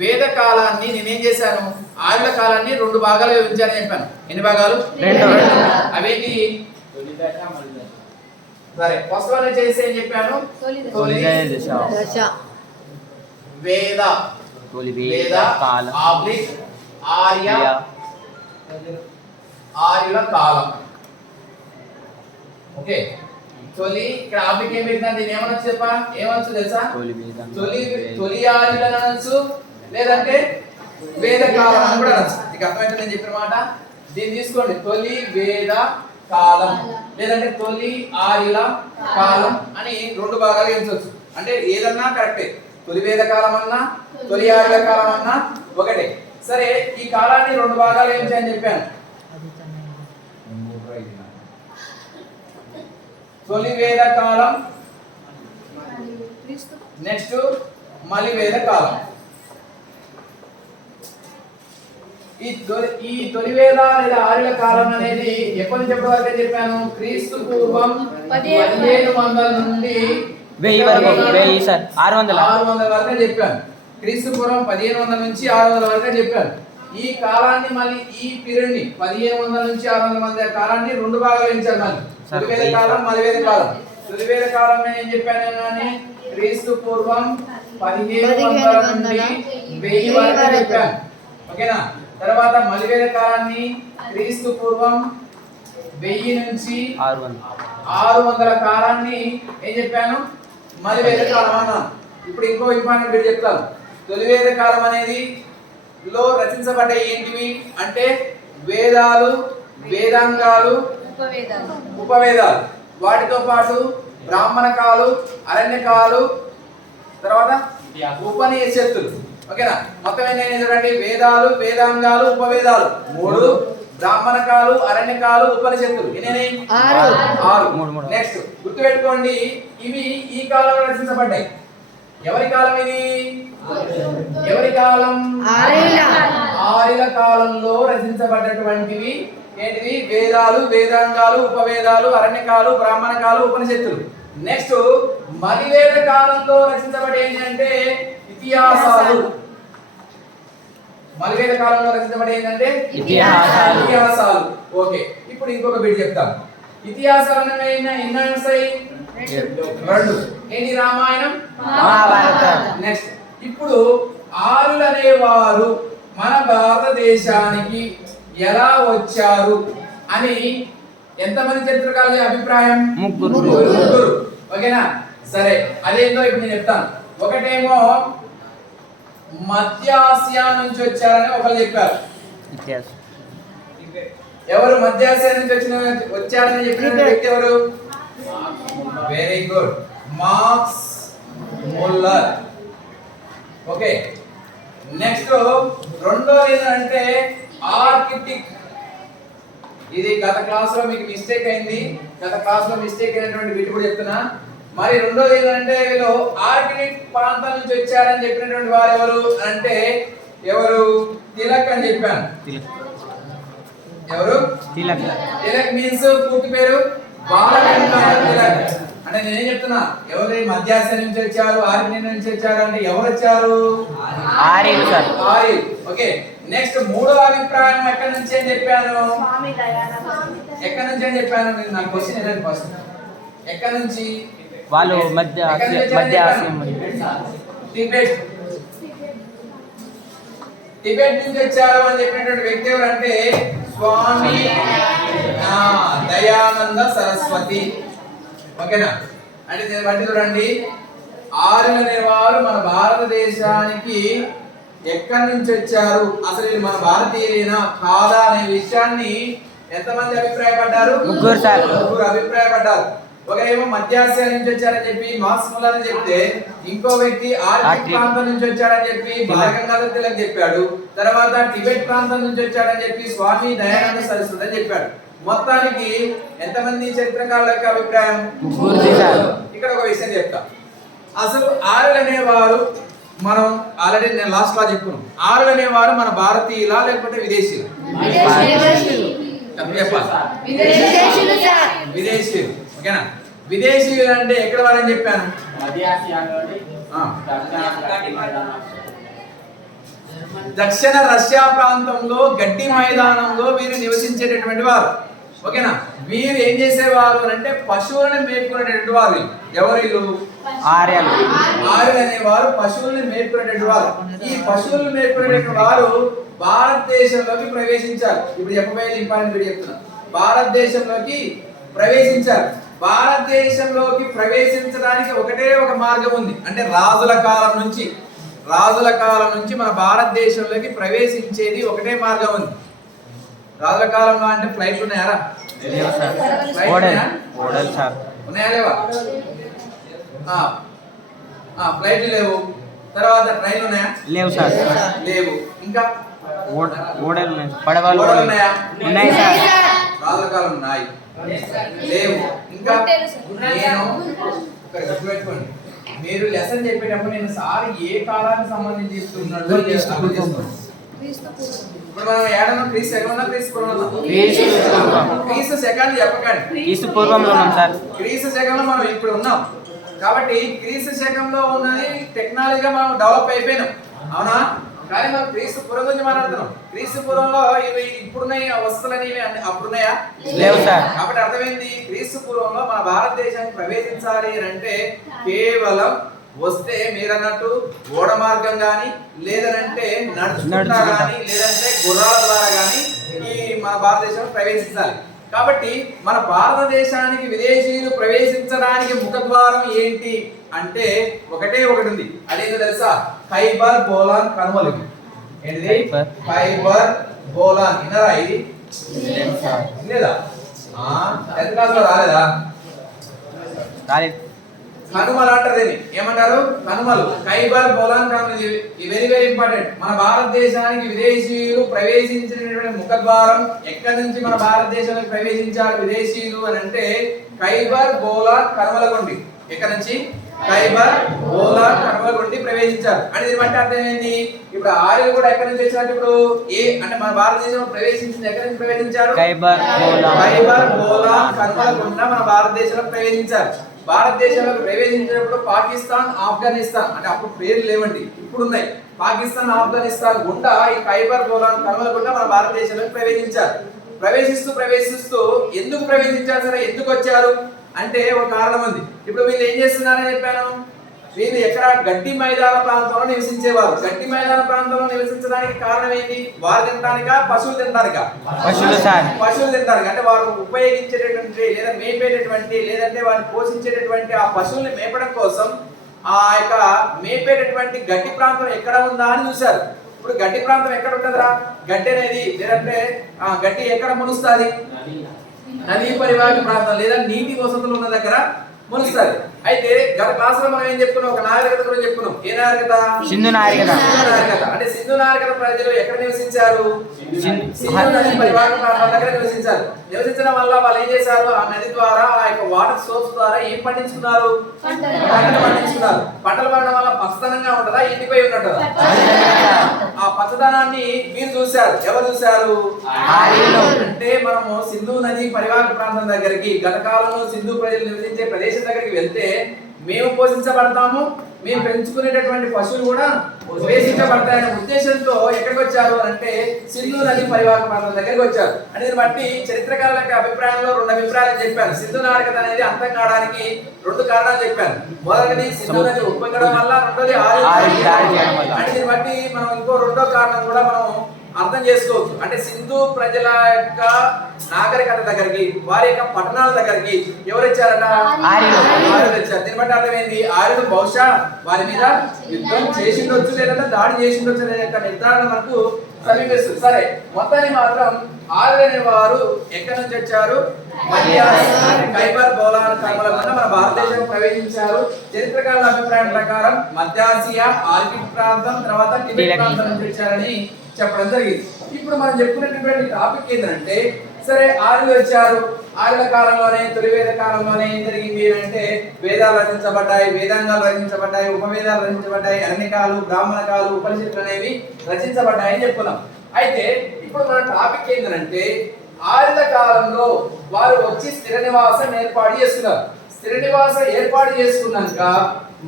వేద కాలాన్ని నేనేం చేశాను, ఆయుల కాలాన్ని 2 భాగాలుగా విభజించాలని చెప్పాను. ఎన్ని భాగాలు? 2. అవేంటి? సరే, ఫస్ట్ వన్ చేసి ఏం చెప్పాను? వేద కాలం ఆబ్లిక్ ఆర్యుల కాలం. ఓకే, తొలి ఇక్కడ ఆబ్లిక్ ఏం పెట్టినా దీన్ని ఏమనొచ్చు చెప్పా? ఏమనొచ్చు తెలుసా? తొలి ఆర్యుల అనొచ్చు, లేదంటే వేద కాలం అని కూడా అనొచ్చు. మీకు అర్థమైతే నేను చెప్పిన మాట. దీన్ని తీసుకోండి, తొలి వేద కాలం లేదంటే తొలి ఆర్యుల కాలం అని 2 భాగాలు ఎంచవచ్చు. అంటే ఏదన్నా కరెక్టే, తొలి వేద కాలం అన్నా తొలి ఆర్యుల కాలం అన్నా ఒకటే. సరే, ఈ కాలాన్ని 2 భాగాలు ఏం చేయని చెప్పాను. తొలి వేద కాలం, నెక్స్ట్ మలి వేద కాలం. ఈ తొలి వేద లేదా ఆర్యుల కాలం అనేది ఎప్పటి నుంచి ఎప్పటి వరకు చెప్పాను? క్రీస్తు పూర్వం 1500 నుండి 600 వరకు చెప్పాను. క్రీస్తు పూర్వం 1500 నుంచి 600 వరకు చెప్పాను. ఈ కాలాన్ని మళ్ళీ ఈ పీరియడ్ ని 1500 నుంచి 600 మధ్య కాలాన్ని 2 భాగాలు ఎంచారు. మళ్ళీ తొలి వేద కాలం, మలి వేద కాలం. తొలి వేద కాలం నేను ఏం చెప్పాను కానీ క్రీస్తు పూర్వం 1500 నుండి 1000 వరకు చెప్పాను. ఓకేనా? తర్వాత మలివేద కాలాన్ని క్రీస్తు పూర్వం 1000 నుంచి 600 కాలాన్ని ఏం చెప్పాను? మలివేద కాలం అన్నాను. ఇప్పుడు ఇంకో ఇంపార్టెంట్ బిట్ చెప్తాను. తొలివేద కాలం అనేది లో రచించబడ్డ ఏంటివి అంటే వేదాలు, వేదాంగాలు, ఉపవేదాలు, వాటితో పాటు బ్రాహ్మణకాలు, అరణ్యకాలు, తర్వాత ఉపనిషత్తులు. ఓకేనా? మొత్తం ఏంటంటే చూడండి, వేదాలు, వేదాంగాలు, ఉపవేదాలు 3, బ్రాహ్మణకాలు, అరణ్యకాలు, ఉపనిషత్తులు ఎన్ని? 6. నెక్స్ట్ గుర్తుపెట్టుకోండి, ఇవి ఈ కాలంలో రచించబడ్డాయి. ఎవరి కాలం ఇది? ఎవరి కాలం? ఆర్యుల కాలంలో రచించబడ్డటువంటివి ఏంటివి? వేదాలు, వేదాంగాలు, ఉపవేదాలు, అరణ్యకాలు, బ్రాహ్మణకాలు, ఉపనిషత్తులు. నెక్స్ట్ మలివేద కాలంలో రచించబడి ఏంటంటే ఇతిహాసాలు. మలివేద కాలంలో రచించబడి ఏంటంటే ఇతిహాసాలు. ఓకే, ఇప్పుడు ఇంకొక బిట్ చెప్తాను. ఇతిహాసాలు ఎన్ని వస్తాయి? 2. ఏంటి? రామాయణం, మహాభారతం. నెక్స్ట్ ఇప్పుడు ఆర్యులు అనేవారు మన భారతదేశానికి ఎలా వచ్చారు అని ఎంతమంది చరిత్రకారుల అభిప్రాయం? 3. ఓకేనా? సరే, అదేంటో ఇప్పుడు నేను చెప్తాను. ఒకటేమో మధ్య ఆసియా నుంచి వచ్చారని ఒకరు చెప్పారు. ఎవరు మధ్య ఆసియా నుంచి వచ్చారని చెప్పిన వ్యక్తి ఎవరు? Very good, marks Muller. Okay, next రెండోది ఏంటంటే ఆర్కిటిక్. ఇది గత క్లాస్ లో మీకు మిస్టేక్ అయింది. గత క్లాస్ లో మిస్టేక్ అయినటువంటి వీటి కూడా చెప్తున్నా. మరి రెండోది ఏంటంటే వీళ్ళు ఆర్కిటిక్ ప్రాంతం నుంచి వచ్చారని చెప్పినటువంటి వారు ఎవరు అంటే ఎవరు? తిలక్ అని చెప్పాను. ఎవరు? తిలక్. తిలక్ మీన్స్ పూర్తి పేరు బాలగంగాధర తిలక్. అంటే నేనేం చెప్తున్నా, ఎవరు మధ్యాసియా నుంచి వచ్చారు, ఆర్కిటిక్ నుంచి వచ్చారు అంటే ఎవరు వచ్చారు? ఆర్యులు. ఓకే, నెక్స్ట్ మూడో అభిప్రాయం ఎక్కడి నుంచి అని చెప్పాను? ఎక్కడి నుంచి అని చెప్పాను? నాకు క్వశ్చన్ ఏంటంటే ఫస్ట్ ఎక్కడి నుంచి? వాళ్ళు మధ్య ఆసియా టిబెట్ నుంచి వచ్చారు అని చెప్పినటువంటి వ్యక్తి ఎవరంటే స్వామి దయానంద సరస్వతి. ఓకేనా? అంటే దీన్ని బట్టి చూడండి, ఆర్యులు అనేవారు మన భారతదేశానికి ఎక్కడి నుంచి వచ్చారు, అసలు ఇది మన భారతీయులేనా కాదా అనే విషయాన్ని ఎంతమంది అభిప్రాయపడ్డారు? 3 అభిప్రాయపడ్డారు. ఒకరేమో మధ్యాసియా నుంచి వచ్చారని చెప్పి మార్క్స్ ముల్లర్ అని చెప్తే, ఇంకో వ్యక్తి ఆర్కిటిక్ ప్రాంతం నుంచి వచ్చారని చెప్పి బాలగంగాధర తిలక్ చెప్పాడు. తర్వాత టిబెట్ ప్రాంతం నుంచి వచ్చారని చెప్పి స్వామి దయానంద సరస్వతి అని చెప్పాడు. మొత్తానికి ఎంతమంది చరిత్రకారుల యొక్క అభిప్రాయం? ఇక్కడ ఒక విషయం చెప్తా. అసలు ఆర్యులు అనేవారు మనం ఆల్రెడీ నేను లాస్ట్ క్లాస్ చెప్పుకున్నాం. ఆర్యులు అనేవారు మన భారతీయులా లేకపోతే విదేశీయులు? విదేశీయులు. ఓకేనా? విదేశీయులు అంటే ఎక్కడ వాళ్ళని చెప్పాను? ఆ. దక్షిణ రష్యా ప్రాంతంలో గడ్డి మైదానంలో వీరు నివసించేటటువంటి వారు. ఓకేనా? వీరు ఏం చేసేవారు అంటే పశువులను మేపుకునేటటువంటి వారు. ఎవరు వీళ్ళు? ఆర్యలు. ఆర్యులు అనేవారు పశువుల్ని మేపుకునేటువంటి వారు. ఈ పశువులను మేపుకునేటువంటి వారు భారతదేశంలోకి ప్రవేశించారు. ఇప్పుడు చెప్పబోయేది ఇంపార్టెంట్ వీడియో చెప్తున్నా. భారతదేశంలోకి ప్రవేశించారు. భారతదేశంలోకి ప్రవేశించడానికి ఒకటే ఒక మార్గం ఉంది. అంటే రాజుల కాలం నుంచి మన భారతదేశంలోకి ప్రవేశించేది ఒకటే మార్గం ఉంది. రాజుల కాలంలో అంటే ఫ్లైట్లు ఉన్నాయా? ఉన్నాయా లేవా? ఫ్లైట్లు లేవు. తర్వాత ట్రైన్లు ఉన్నాయా? లేవు సార్. లేవు. ఇంకా ఓడలు పడవలు ఉన్నాయా? ఉన్నాయి సార్. రాజుల కాలం ఉన్నాయి. లేవు. ఇంకా నేను గుర్తుపెట్టుకోండి, మీరు లెసన్ చెప్పేటప్పుడు నేను సార్ ఏ కాలానికి సంబంధించి చెప్తున్నాడు ఇప్పుడు మనం ఏడన్నా క్రీస్తు సెకండ్ క్రీస్తు సెకండ్ చెప్పకండి. క్రీస్తు పూర్వంలో ఉన్నాం సార్. క్రీస్తు శకంలో మనం ఇప్పుడు ఉన్నాం కాబట్టి క్రీస్తు శకంలో ఉన్నది టెక్నాలజీగా మనం డెవలప్ అయిపోయినాం, అవునా? కానీ మనం క్రీస్తు పూర్వం గురించి మాట్లాడుతున్నాం. క్రీస్తు పూర్వంలో ఇవి ఇప్పుడున్నాయి వస్తువులు అనేవి అప్పుడున్నాయా? లేవు సార్. కాబట్టి అర్థమైంది, క్రీస్తు పూర్వంలో మన భారతదేశానికి ప్రవేశించాలి అంటే కేవలం వస్తే మీరన్నట్టు ఓడ మార్గం కానీ లేదంటే నడుచుకుంటా కానీ లేదంటే గుర్రాల ద్వారా కానీ ఈ మన భారతదేశంలో ప్రవేశించాలి. కాబట్టి మన భారతదేశానికి విదేశీయులు ప్రవేశించడానికి ముఖద్వారం ఏంటి అంటే ఒకటే ఒకటి ఉంది. అదేంటో తెలుసా? ఖైబర్ బోలాన్ కనుమలు. ఏంటిది? ఖైబర్ బోలాన్. విన్నారా ఇది? లేదా? 10th క్లాస్లో రాలేదా? కనుమలు అంటారు దీన్ని. ఏమంటారు? కనుమలు. ఖైబర్ బోలాన్ కనుమలు. Very very important. మన భారతదేశానికి విదేశీయులు ప్రవేశించినటువంటి ముఖద్వారం ఎక్కడి నుంచి మన భారతదేశానికి ప్రవేశించారు విదేశీయులు అని అంటే ఖైబర్ బోలాన్ కనుమలగొండి. ఎక్కడి నుంచి? ఖైబర్ బోలాన్ కనుమలగొండి ప్రవేశించారు. అంటే దీని బట్టి అర్థం ఏంటి? ఇప్పుడు ఆర్యులు కూడా ఎక్కడి నుంచి వచ్చినట్టు ఇప్పుడు అంటే మన భారతదేశంలో ప్రవేశించింది ఎక్కడి నుంచి ప్రవేశించారు? ఖైబర్ బోలాన్ కనుమలగొండ మన భారతదేశంలో ప్రవేశించారు. భారతదేశంలోకి ప్రవేశించినప్పుడు పాకిస్తాన్, ఆఫ్ఘనిస్తాన్ అంటే అప్పుడు పేర్లు లేవండి, ఇప్పుడు ఉన్నాయి. పాకిస్తాన్, ఆఫ్ఘనిస్తాన్ గుండా ఈ ఖైబర్ బోలాన్ కనుమల గుండా మన భారతదేశంలోకి ప్రవేశించారు. ప్రవేశిస్తూ ఎందుకు ప్రవేశించారు? సరే, ఎందుకు వచ్చారు అంటే ఒక కారణం ఉంది. ఇప్పుడు వీళ్ళు ఏం చేస్తున్నారని చెప్పాను, వీళ్ళు ఎక్కడ గడ్డి మైదాన ప్రాంతంలో నివసించేవారు. గడ్డి మైదాన ప్రాంతంలో నివసించడానికి కారణం ఏంటి? వారు తినడానికా, పశువులు తినడానికా? పశువులు తినడానికి. అంటే వారు ఉపయోగించేటటువంటి లేదా మేపేటటువంటి లేదంటే వారిని పోషించేటటువంటి ఆ పశువుల్ని మేపడం కోసం ఆ యొక్క మేపేటటువంటి గడ్డి ప్రాంతం ఎక్కడ ఉందా అని చూశారు. ఇప్పుడు గడ్డి ప్రాంతం ఎక్కడ ఉంటుందిరా? గడ్డి అనేది లేదంటే గడ్డి ఎక్కడ మునుస్తుంది? నదీ పరివాహక ప్రాంతం లేదా నీటి వసతులు ఉన్న దగ్గర మునుస్తుంది. అయితే గత క్లాస్ లో మనం ఏం చెప్పుకున్నాం? ఒక నాగరికత గురించి చెప్పుకున్నాం. ఏ నాగరికత? సింధు నాగరికత. అంటే సింధు నాగరికత ప్రజలు ఎక్కడ నివసించారు? సింధు నది పరివాహక ప్రాంతాల దగ్గర నివసించారు. నివసించడం వల్ల వాళ్ళు ఏం చేశారు? ఆ నది ద్వారా ఆ యొక్క వాటర్ సోర్స్ ద్వారా ఏం పండించుకున్నారు? పంటలు పండించుకున్నారు. పంటలు పండడం వల్ల పచ్చదనంగా ఉంటుందా, ఎండిపోయి ఉన్నట్టుదా? ఆ పచ్చదనాన్ని మీరు చూశారు. ఎవరు చూశారు? అంటే మనము సింధు నది పరివాహక ప్రాంతం దగ్గరికి గత కాలంలో సింధు ప్రజలు నివసించే ప్రదేశం దగ్గరికి వెళ్తే మేము పోషించబడతాము, మేము పెంచుకునేటటువంటి పశువులు కూడా పోషించబడతాయనే ఉద్దేశంతో ఎక్కడికి వచ్చారు అంటే సింధు నది పరివాహక ప్రాంతం దగ్గరికి వచ్చారు. అంటే దీన్ని బట్టి చరిత్రకారుల అభిప్రాయంలో 2 అభిప్రాయాలు చెప్పాను. సింధు నాగరికత అనేది అంతం కావడానికి 2 కారణాలు చెప్పాను. మొదటిది సింధు నది ఉప్పొంగడం వల్ల, రెండోది అంటే దీన్ని బట్టి మనం ఇంకో 2వ కారణం కూడా మనం అర్థం చేసుకోవచ్చు. అంటే సింధు ప్రజల యొక్క నాగరికత దగ్గరికి, వారి యొక్క పట్టణాల దగ్గరికి ఎవరు వచ్చారట? ఆర్యులు వచ్చారు. దీన్ని బట్టి అర్థమైంది, ఆర్యులు బహుశా వారి మీద యుద్ధం చేసిండొచ్చు లేదంటే దాడి చేసిండొచ్చు అనే యొక్క నిర్ధారణ మనకు సమీపిస్తుంది. సరే, మొత్తాన్ని మాత్రం ఆర్యులు అనే వారు ఎక్కడి నుంచి వచ్చారు? ఖైబర్ బోలాన్ కనుమల గుండా మన భారతదేశం ప్రవేశించారు. చరిత్రకారుల అభిప్రాయం ప్రకారం మధ్యాసియా, ఆర్కిటిక్ ప్రాంతం, తర్వాత టిబెట్ ప్రాంతం నుంచి వచ్చారని చెప్పడం జరిగింది. ఇప్పుడు మనం చెప్పుకునేటువంటి టాపిక్ ఏంటంటే, సరే ఆర్యులు వచ్చారు, ఆర్యుల కాలంలోనే తొలి వేద కాలంలోనే ఏం జరిగింది అంటే వేదాలు రచించబడ్డాయి, వేదాంగాలు రచించబడ్డాయి, ఉపవేదాలు రచించబడ్డాయి, అరణ్యకాలు, బ్రాహ్మణకాలు, ఉపనిషత్తులు అనేవి రచించబడ్డాయి అని చెప్పుకున్నాం. అయితే ఇప్పుడు మన టాపిక్ ఏంటంటే ఆర్యుల కాలంలో వారు వచ్చి స్థిర నివాసం ఏర్పాటు చేస్తున్నారు. స్థిర నివాసం ఏర్పాటు చేసుకున్నాక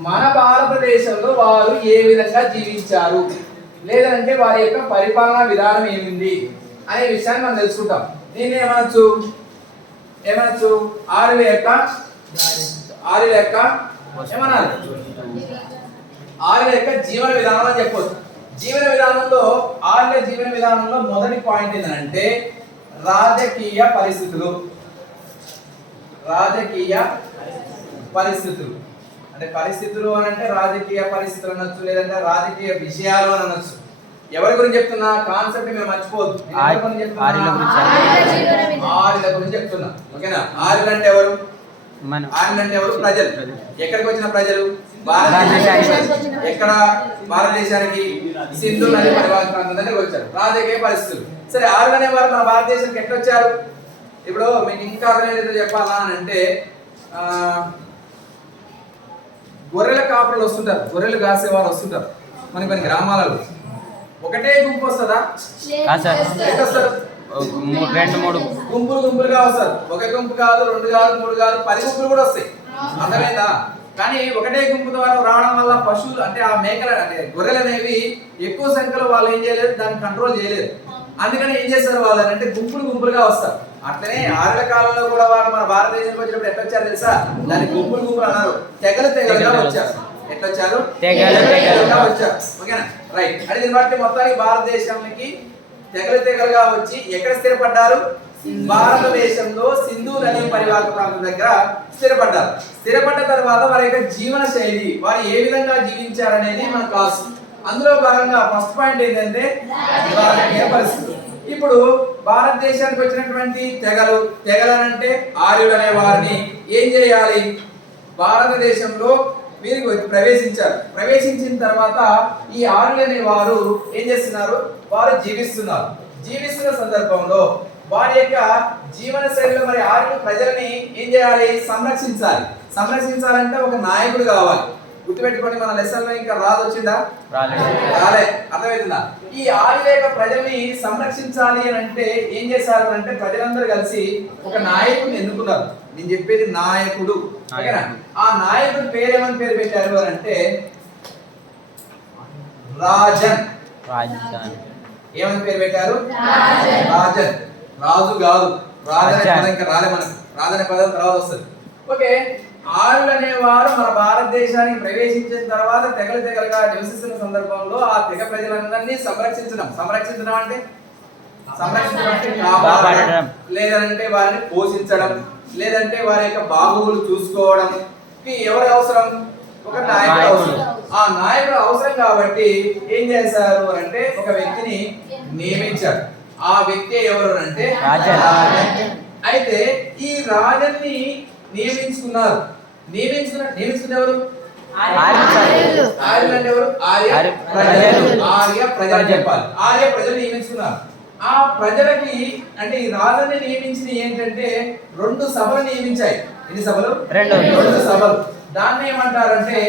మన భారతదేశంలో వారు ఏ విధంగా జీవించారు, లేదంటే వారి యొక్క పరిపాలనా విధానం ఏమింది అనే విషయాన్ని మనం తెలుసుకుంటాం. దీన్ని ఏమనొచ్చు ఆర్యుల యొక్క ఏమనాలి, ఆర్యుల యొక్క జీవన విధానం అని చెప్పొచ్చు. జీవన విధానంలో ఆర్యుల జీవన విధానంలో మొదటి పాయింట్ ఏంటంటే రాజకీయ పరిస్థితులు. అంటే పరిస్థితులు అని అంటే రాజకీయ పరిస్థితులు అనొచ్చు, లేదంటే రాజకీయ విషయాలు అని అనొచ్చు. ఎవరి గురించి చెప్తున్నా కాన్సెప్ట్ మీరు మర్చిపోవద్దు. ఆర్యుల గురించి చెప్తున్నా, ఓకేనా? ఆర్యులు అంటే ఎవరు? ప్రజలు. ఎక్కడికి వచ్చిన ప్రజలు? భారతదేశానికి. ఎక్కడ? భారతదేశానికి సింధు నది పరివాహక ప్రాంతం దగ్గరికి వచ్చారు. రాజకీయ పరిస్థితులు. సరే, ఆర్యులు అనేవారు మన భారతదేశానికి ఎట్లా వచ్చారు? ఇప్పుడు మీకు ఇంకా అర్థమయ్యేది చెప్పాలా అని అంటే గొర్రెల కాపులు వస్తుంటారు, గొర్రెలు కాసేవారు వస్తుంటారు కొన్ని గ్రామాలలో. ఒకటే గుంపు వస్తుందా? వస్తారు 2-3 గుంపులుగా వస్తారు. ఒక గుంపు కాదు, 2 కాదు, 3 కాదు, 10 గుంపులు కూడా వస్తాయి. అర్థమైందా? కానీ ఒకటే గుంపు ద్వారా రావడం వల్ల పశువులు అంటే ఆ మేకలు అంటే గొర్రెలు అనేవి ఎక్కువ సంఖ్యలో వాళ్ళు ఏం చేయలేరు, దాన్ని కంట్రోల్ చేయలేరు. అందుకని ఏం చేస్తారు వాళ్ళు అంటే గుంపులుగా వస్తారు. అట్లనే ఆర్యుల కాలంలో కూడా వారు మన భారతదేశానికి వచ్చినప్పుడు ఎట్లా వచ్చారు తెలుసా? దాన్ని గుంపులు అన్నారు, తెగలుగా వచ్చారు. ఎట్లా వచ్చారు? తెగలుగా వచ్చారు. ఓకేనా? రైట్. అంటే దీన్ని బట్టి మొత్తానికి భారతదేశానికి తెగలుగా వచ్చి ఎక్కడ స్థిరపడ్డారు? భారతదేశంలో సింధు నది పరివాహక ప్రాంతం దగ్గర స్థిరపడ్డారు. స్థిరపడ్డ తర్వాత వారి యొక్క జీవన శైలి, వారు ఏ విధంగా జీవించారనేది మన క్లాస్. అందులో భాగంగా ఫస్ట్ పాయింట్ ఏంటంటే రాజకీయ పరిస్థితులు. ఇప్పుడు భారతదేశానికి వచ్చినటువంటి తెగలనంటే ఆర్యులు అనే వారిని ఏం చేయాలి? భారతదేశంలో వీరికి ప్రవేశించారు. ప్రవేశించిన తర్వాత ఈ ఆర్యులు అనే వారు ఏం చేస్తున్నారు? వారు జీవిస్తున్న సందర్భంలో వారి యొక్క జీవన శైలిలో మరి ఆర్యులు ప్రజల్ని ఏం చేయాలి? సంరక్షించాలంటే ఒక నాయకుడు కావాలి. గుర్తుపెట్టుకోండి, మన లెసన్ లో ఇంకా రాదు వచ్చిందా? రాలే. అర్థమవుతుందా? ఈ ఆర్యుల యొక్క ప్రజల్ని సంరక్షించాలి అని అంటే ఏం చేశారు అంటే ప్రజలందరూ కలిసి ఒక నాయకుడిని ఎన్నుకున్నారు. నేను చెప్పేది నాయకుడు, ఓకేనా? ఆ నాయకుడి పేరేమని పేరు పెట్టారు అని అంటే రాజన్. ఏమని పేరు పెట్టారు? రాజన్. రాజు కాదు, రాజనే పదం ఇంకా రాలే మనకు. రాజనే పదం తర్వాత వస్తుంది. ఓకే, ఆర్యులు అనేవారు మన భారతదేశానికి ప్రవేశించిన తర్వాత తెగలుగా నివసిస్తున్న సందర్భంలో ఆ తెగ ప్రజలందరినీ సంరక్షించడం అంటే కాపాడడం, లేదంటే వారిని పోషించడం, లేదంటే వారి యొక్క బాగోగులు చూసుకోవడం. ఎవరి అవసరం? ఒక నాయకుడు అవసరం. ఆ నాయకుడు అవసరం కాబట్టి ఏం చేశారు అంటే ఒక వ్యక్తిని నియమించారు. ఆ వ్యక్తి ఎవరు అంటే అయితే ఈ రాజన్ని నియమించుకున్నారు. నియమించుకున్న ఎవరు? ఆర్యులు అంటే ఎవరు? ఆర్య ప్రజలు చెప్పాలి. ఆర్య ప్రజలు నియమించుకున్నారు. ఆ ప్రజలకి అంటే ఈ రాజుని నియమించింది ఏంటంటే 2 సభలు నియమించాయి. ఎన్ని సభలు? 2 సభలు. దాన్ని ఏమంటారంటే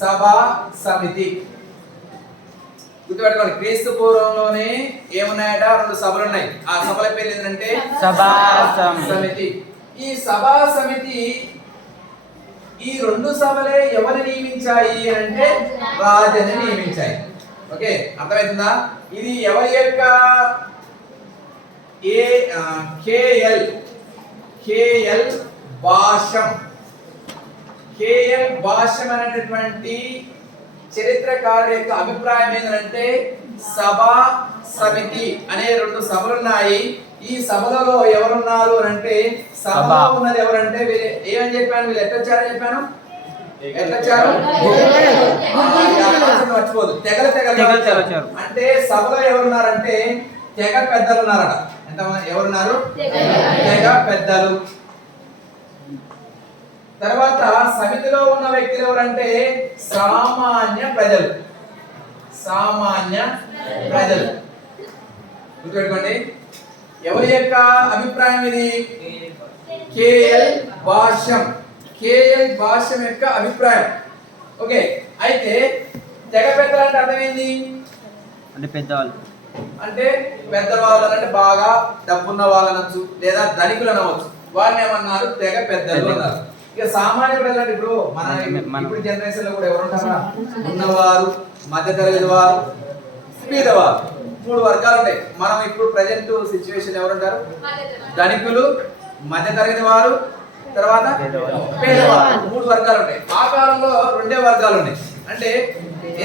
సభా సమితి. గుర్తుపెట్టుకోండి, క్రీస్తు పూర్వంలోనే ఏమున్నాయట? 2 సభలు ఉన్నాయి. ఆ సభల పేరు ఏంటంటే సభా సమితి. ఈ సభా సమితి ఈ 2 సభలే ఎవరు నియమించాయి అంటే రాజుని నియమించాయి. ఓకే, అర్థమవుతుందా? ఇది ఎవరి యొక్క కేఎల్ భాష్యం అనేటటువంటి చరిత్రకారుల యొక్క అభిప్రాయం ఏంటంటే సభా సమితి అనే 2 సభలు ఉన్నాయి. ఈ సభలలో ఎవరున్నారు అంటే సభలో ఉన్నది ఎవరంటే వీళ్ళు ఏమని చెప్పాను? వీళ్ళు ఎట్లా వచ్చారో మర్చిపోదు. తెగలు అంటే సభలో ఎవరున్నారంటే తెగ పెద్దలు ఉన్నారట. ఎవరున్నారు? తెగ పెద్దలు. తర్వాత సమితిలో ఉన్న వ్యక్తులు ఎవరంటే సామాన్య ప్రజలు. గుర్తుపెట్టుకోండి, ఎవరి యొక్క అభిప్రాయం ఇది? కేఎల్ భాష్యం యొక్క అభిప్రాయం. ఓకే, అయితే తెగ పెద్దలు అంటే అర్థం ఏంది? అంటే పెద్దవాళ్ళు, అంటే పెద్దవాళ్ళు అంటే బాగా డబ్బున్న వాళ్ళు అనొచ్చు, లేదా ధనికులు అనవచ్చు. వారిని ఏమన్నారు? తెగ పెద్దలు అన్నారు. ఇక సామాన్య ప్రజలు అంటే ఇప్పుడు ఇప్పుడు జనరేషన్ లో కూడా ఎవరు ఉంటారా? ఉన్నవారు, మధ్యతరగతి వారు, పేదవారు, 3 వర్గాలు ఉంటాయి. మనం ఇప్పుడు ప్రజెంట్ సిచ్యువేషన్ ఎవరు ఉంటారు? ధనికులు, మధ్యతరగతి వారు, తర్వాత పేదవారు, 3 వర్గాలు ఉంటాయి. ఆ కాలంలో 2 వర్గాలు ఉన్నాయి. అంటే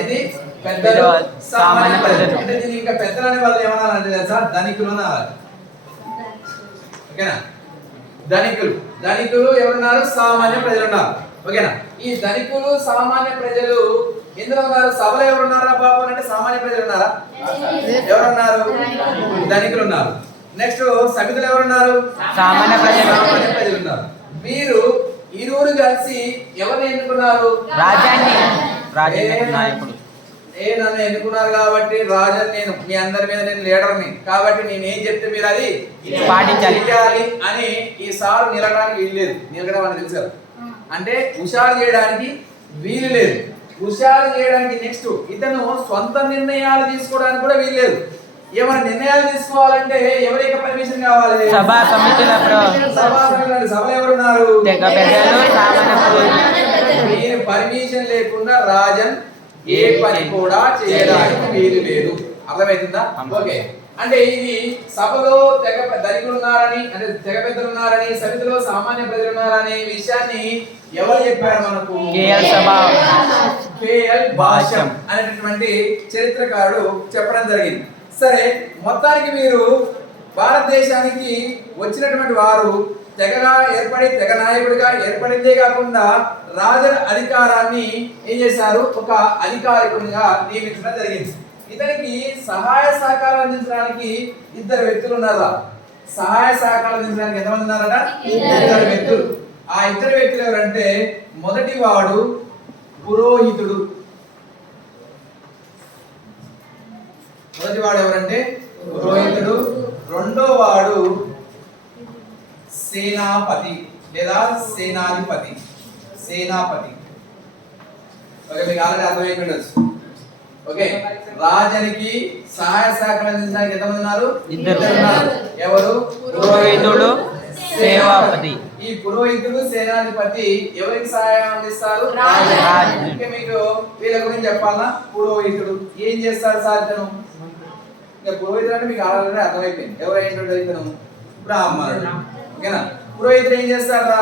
ఇది పెద్దలు, సామాన్య ప్రజలు. అంటే దీనికి ఇంకా పెద్దలు అనే వాళ్ళు ఏమన్నారంటే తెలుసా? ధనికులు అన్నారు. ఓకేనా? ధనికులు ఎవరున్నారు? సామాన్య ప్రజలు ఉన్నారు. ఓకేనా? ఈ ధనికులు సామాన్య ప్రజలు ఎందులో ఉన్నారు? సభలో ఎవరున్నారా బాబు అంటే సామాన్య ప్రజలు ఉన్నారా? ఎవరున్నారు? ధనికులు ఉన్నారు. నెక్స్ట్ సమితిలో ఎవరున్నారు? సామాన్య ప్రజలు ఉన్నారు. మీరు ఇరువురు కలిసి ఎవరిని ఎన్నుకున్నారు? రాజ్యాన్ని నాయకుడు. నన్ను ఎన్నుకున్నారు కాబట్టి రాజన్ నేను మీ అందరి మీద నేను లీడర్ని కాబట్టి నేను ఏం చెప్తే మీరు అది పాటించాలి అని ఈ సార్ నిలడానికి వీలు లేదు. నిలకడం అని తెలుసు అంటే హుషారు చేయడానికి వీలు లేదు. హుషారు చేయడానికి నెక్స్ట్ ఇతను సొంత నిర్ణయాలు తీసుకోవడానికి కూడా వీలు లేదు. ఏమైనా నిర్ణయాలు తీసుకోవాలంటే ఎవరి యొక్క పర్మిషన్ కావాలి? సభ ఎవరున్నారు? మీరు పర్మిషన్ లేకుండా రాజన్ ఏ పని కూడా చేయడానికి వీలు లేదు. అర్థమవుతుందా? ఓకే. అంటే ఇది సభలో ధనికులు ఉన్నారని అంటే తెగ పెద్దలు ఉన్నారని సమితిలో సామాన్య ప్రజలు ఉన్నారనే విషయాన్ని ఎవరు చెప్పారు మనకు? కేఎల్ భాష్యం అనేటటువంటి చరిత్రకారుడు చెప్పడం జరిగింది. సరే, మొత్తానికి మీరు భారతదేశానికి వచ్చినటువంటి వారు తెగగా ఏర్పడి తెగ నాయకుడిగా ఏర్పడిందే కాకుండా రాజ అధికారాన్ని ఏం చేశారు? ఒక అధికారికునిగా నియమించడం జరిగింది. ఇతనికి సహాయ సహకారం అందించడానికి 2 వ్యక్తులు ఉన్నారా? సహాయ సహకారం అందించడానికి ఎంతమంది ఉన్నారట? 2 వ్యక్తులు. ఆ 2 వ్యక్తులు ఎవరంటే మొదటి వాడు పురోహితుడు. మొదటి వాడు ఎవరంటే పురోహితుడు. రెండో వాడు సేనాపతి లేదా సేనాధిపతి. ఓకే, మీకు ఆల్రెడీ అర్థమైపోయింది. ఓకే, రాజునికి సహాయ సహకారం అందించడానికి ఎంతమంది ఉన్నారు? 2 ఉన్నారు. ఎవరు? పురోహితుడు, సేనాపతి. ఈ పురోహితుడు సేనాధిపతి ఎవరికి సహాయం అందిస్తారు? రాజుకి. మీకు వీళ్ళ గురించి చెప్పాలా? పురోహితుడు ఏం చేస్తారు సార్? ఇతను పురోహితుడు అంటే మీకు ఆల్రెడీ అర్థమైపోయింది. ఎవరైనా ఇతను బ్రాహ్మణుడు. ఓకేనా? పురోహితుడు ఏం చేస్తారా?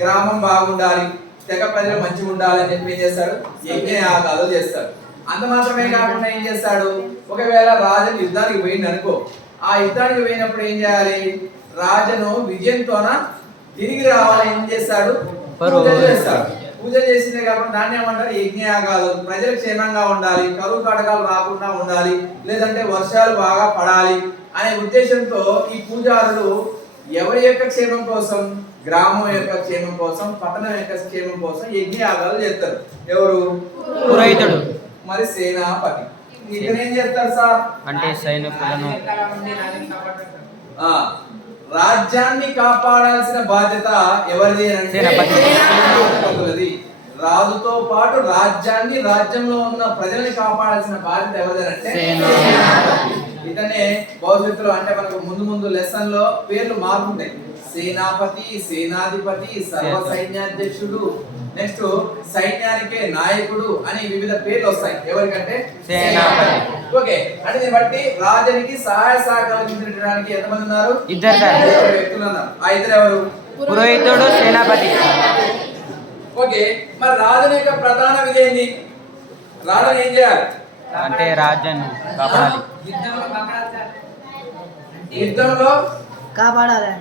గ్రామం బాగుండాలి, తెగ ప్రజలు మంచిగా ఉండాలి అని చెప్పి ఏం చేస్తారు? యజ్ఞయాగాలు చేస్తారు. అంత మాత్రమే కాకుండా ఏం చేస్తాడు? ఒకవేళ రాజు యుద్ధానికి పోయింది అనుకో, ఆ యుద్ధానికి పోయినప్పుడు ఏం చేయాలి? రాజును విజయంతోన తిరిగి రావాలని ఏం చేస్తాడు? పూజలు చేస్తాడు. పూజ చేసిందే కాకుండా దాన్ని ఏమంటారు? యజ్ఞయాగాలు. ప్రజలు క్షేమంగా ఉండాలి, కరువు కాటకాలు రాకుండా ఉండాలి, లేదంటే వర్షాలు బాగా పడాలి అనే ఉద్దేశంతో ఈ పూజారులు ఎవరి యొక్క క్షేమం కోసం? గ్రామం యొక్క క్షేమం కోసం, పట్టణం యొక్క క్షేమం కోసం యజ్ఞయాగాలు చేస్తారు. ఎవరు? పురోహితుడు. మరి సేనాపతి ఇతను ఏం చేస్తారు సార్? అంటే సైనికులను రాజ్యాన్ని కాపాడాల్సిన బాధ్యత ఎవరిది అంటే సేనాపతిది. రాజుతో పాటు రాజ్యాన్ని, రాజ్యంలో ఉన్న ప్రజల్ని కాపాడాల్సిన బాధ్యత ఎవరిది అంటే ఇతనే భవిష్యత్తులో అంటే మనకు ముందు లెసన్ లో పేర్లు మారుతుంటాయి. సేనాపతి, సేనాధిపతి, సర్వ సైన్యాధ్యక్షుడు, నెక్స్ట్ సైన్యానికే నాయకుడు అని వివిధ పేర్లు వస్తాయి. ఎవరికంటే సేనాపతి. ఓకే, అంటే దీన్ని బట్టి రాజునికి సహాయ సహకారం అందించడానికి ఎంతమంది ఉన్నారు? 2 వ్యక్తులు ఉన్నారు. ఆ 2 ఎవరు? పురోహితుడు, సేనాపతి. ఓకే, మరి రాజు యొక్క ప్రధాన విధి ఏంటి? రాజు ఏం చేయాలి? అంటే రాజ్యాన్ని కాపాడాలి. యుద్ధంలో కాపాడాలా?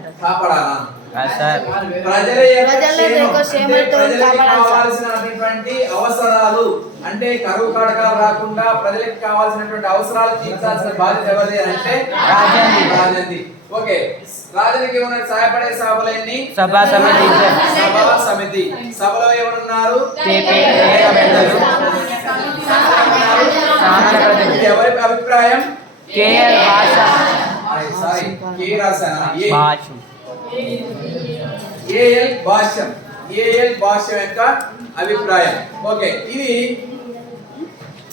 కావాల్సినటువంటి అవసరాలు అంటే కరువు కాటకాలు రాకుండా ప్రజలకు కావాల్సినటువంటి అవసరాలు తీర్చాల్సిన బాధ్యత ఎవరిది అంటే రాజంది. ఓకే, రాజునికి ఏమన్నా సహాయపడే సభలన్నీ సభా సమితి. సభలో ఎవరున్నారు? ఎవరి అభిప్రాయం? కేఎల్ భాష్యం యొక్క అభిప్రాయం. ఓకే, ఇది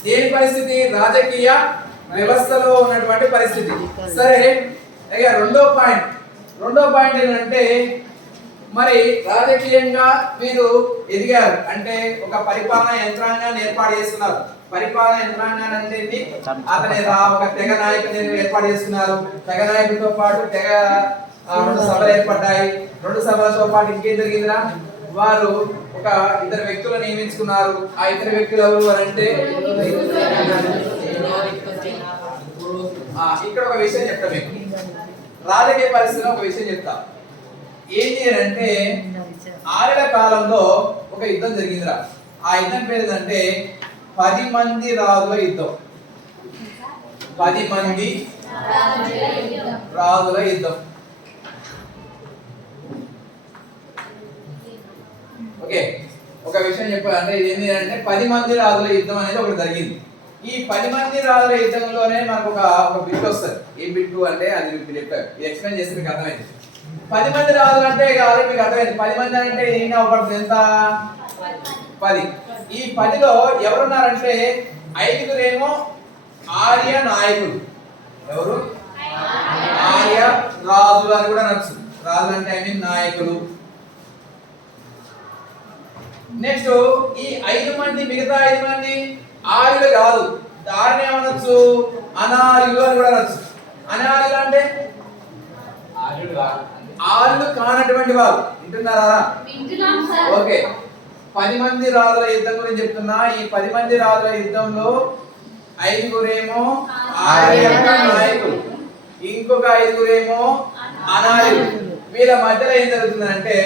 దేని పరిస్థితి? రాజకీయ వ్యవస్థలో ఉన్నటువంటి పరిస్థితి. సరే, ఇక రెండో పాయింట్ ఏంటంటే మరి రాజకీయంగా వీరు ఎదిగారు అంటే ఒక పరిపాలన యంత్రాంగాన్ని ఏర్పాటు చేసుకున్నారు. పరిపాలన యంత్రాంగాన్ని అంటే ఏంటి? అతని ఒక తెగ నాయకుని ఏర్పాటు చేసుకున్నారు. తెగ నాయకుడితో పాటు తెగ రెండు సభలు ఏర్పడ్డాయి. రెండు సభలతో పాటు ఇంకేం జరిగిందిరా? వారు ఒక ఇద్దరు వ్యక్తులను నియమించుకున్నారు. ఆ ఇద్దరు వ్యక్తులు ఎవరు అని అంటే ఇక్కడ ఒక విషయం చెప్తా మీకు. రాజకీయ పరిస్థితిలో ఒక విషయం చెప్తా. ఏంటి అంటే ఆర్యుల కాలంలో ఒక యుద్ధం జరిగిందిరా. ఆ యుద్ధం పేరు ఏంటంటే 10 మంది రాజుల యుద్ధం. 10 మంది రాజుల యుద్ధం. ఓకే, ఒక విషయం చెప్పాలి అంటే ఇది ఏంటి అంటే 10 మంది రాజుల యుద్ధం అనేది ఒకటి జరిగింది. ఈ 10 మంది రాజుల యుద్ధంలోనే మనకు ఒక బిట్ వస్తుంది. ఏం బిట్టు అంటే అది మీకు చెప్పారు, ఇది ఎక్స్ప్లెయిన్ చేస్తే మీకు అర్థమైంది. 10 మంది రాజులు అంటే కాదు మీకు అర్థమైంది. 10 మంది అంటే ఏం అవపడుతుంది? ఎంత? 10. ఈ 10లో ఎవరున్నారంటే 5గురేమో ఆర్య నాయకులు. ఎవరు? ఆర్య రాజులు అని కూడా నచ్చు. రాజులు అంటే ఐ మీన్ నాయకులు. నెక్స్ట్ ఈ 5 మంది, మిగతా 5 మంది ఆర్యులు కాదు, దారిని ఏమనొచ్చు? అనార్యులు అని కూడా అనొచ్చు. అనార్యులు అంటే ఆర్యులు కానటువంటి వారు. వింటున్నారా? ఓకే, 10 మంది రాజుల యుద్ధం గురించి చెప్తున్నా. ఈ 10 మంది రాజుల యుద్ధంలో 5గురేమో ఆర్య నాయకులు, ఇంకొక 5గురేమో అనార్యులు. వీళ్ళ మధ్యలో ఏం జరుగుతుందంటే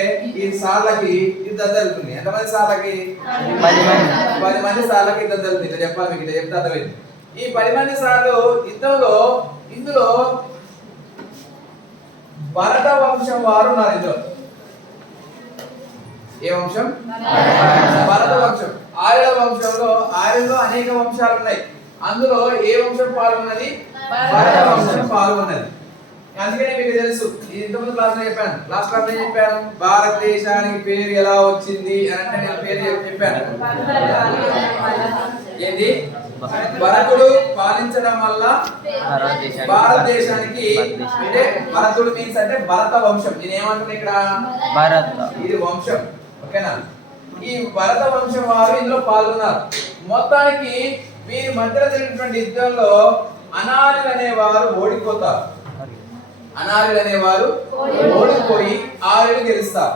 ఈ సార్లకి యుద్ధం జరుగుతుంది. ఎంతమంది సార్లకి? 10 మంది సార్లకి యుద్ధం జరుగుతుంది. ఇట్లా చెప్పాలి మీకు, ఇట్లా చెప్తే అర్థమైంది. ఈ 10 మంది సార్లు యుద్ధంలో ఇందులో భరత వంశం వారు ఉన్నారు. ఇందులో ఏ వంశం? భరత వంశం. ఆర్యుల వంశంలో ఆర్యుల్లో అనేక వంశాలు ఉన్నాయి. అందులో ఏ వంశం పాల్గొన్నది? భరత వంశం పాల్గొన్నది. అందుకనే మీకు తెలుసు, ఇంతకుముందు క్లాస్ లో చెప్పాను. లాస్ట్ క్లాస్ లో చెప్పాను భారతదేశానికి పేరు ఎలా వచ్చింది అని అంటే నేను పేరు చెప్పాను. ఏంటి? భరతుడు పాలించడం వల్ల భారతదేశానికి, అంటే భరతుడు మీన్స్ అంటే భరత వంశం. నేను ఏమంటున్నా ఇక్కడ? భారత. ఇది వంశం. ఓకేనా? ఈ భరత వంశం వారు ఇందులో పాల్గొన్నారు. మొత్తానికి వీరి మధ్యలో జరిగినటువంటి యుద్ధంలో అనార్యులు అనేవారు ఓడిపోతారు. అనార్యులు అనేవారు ఓడిపోయి ఆర్యులు గెలుస్తారు.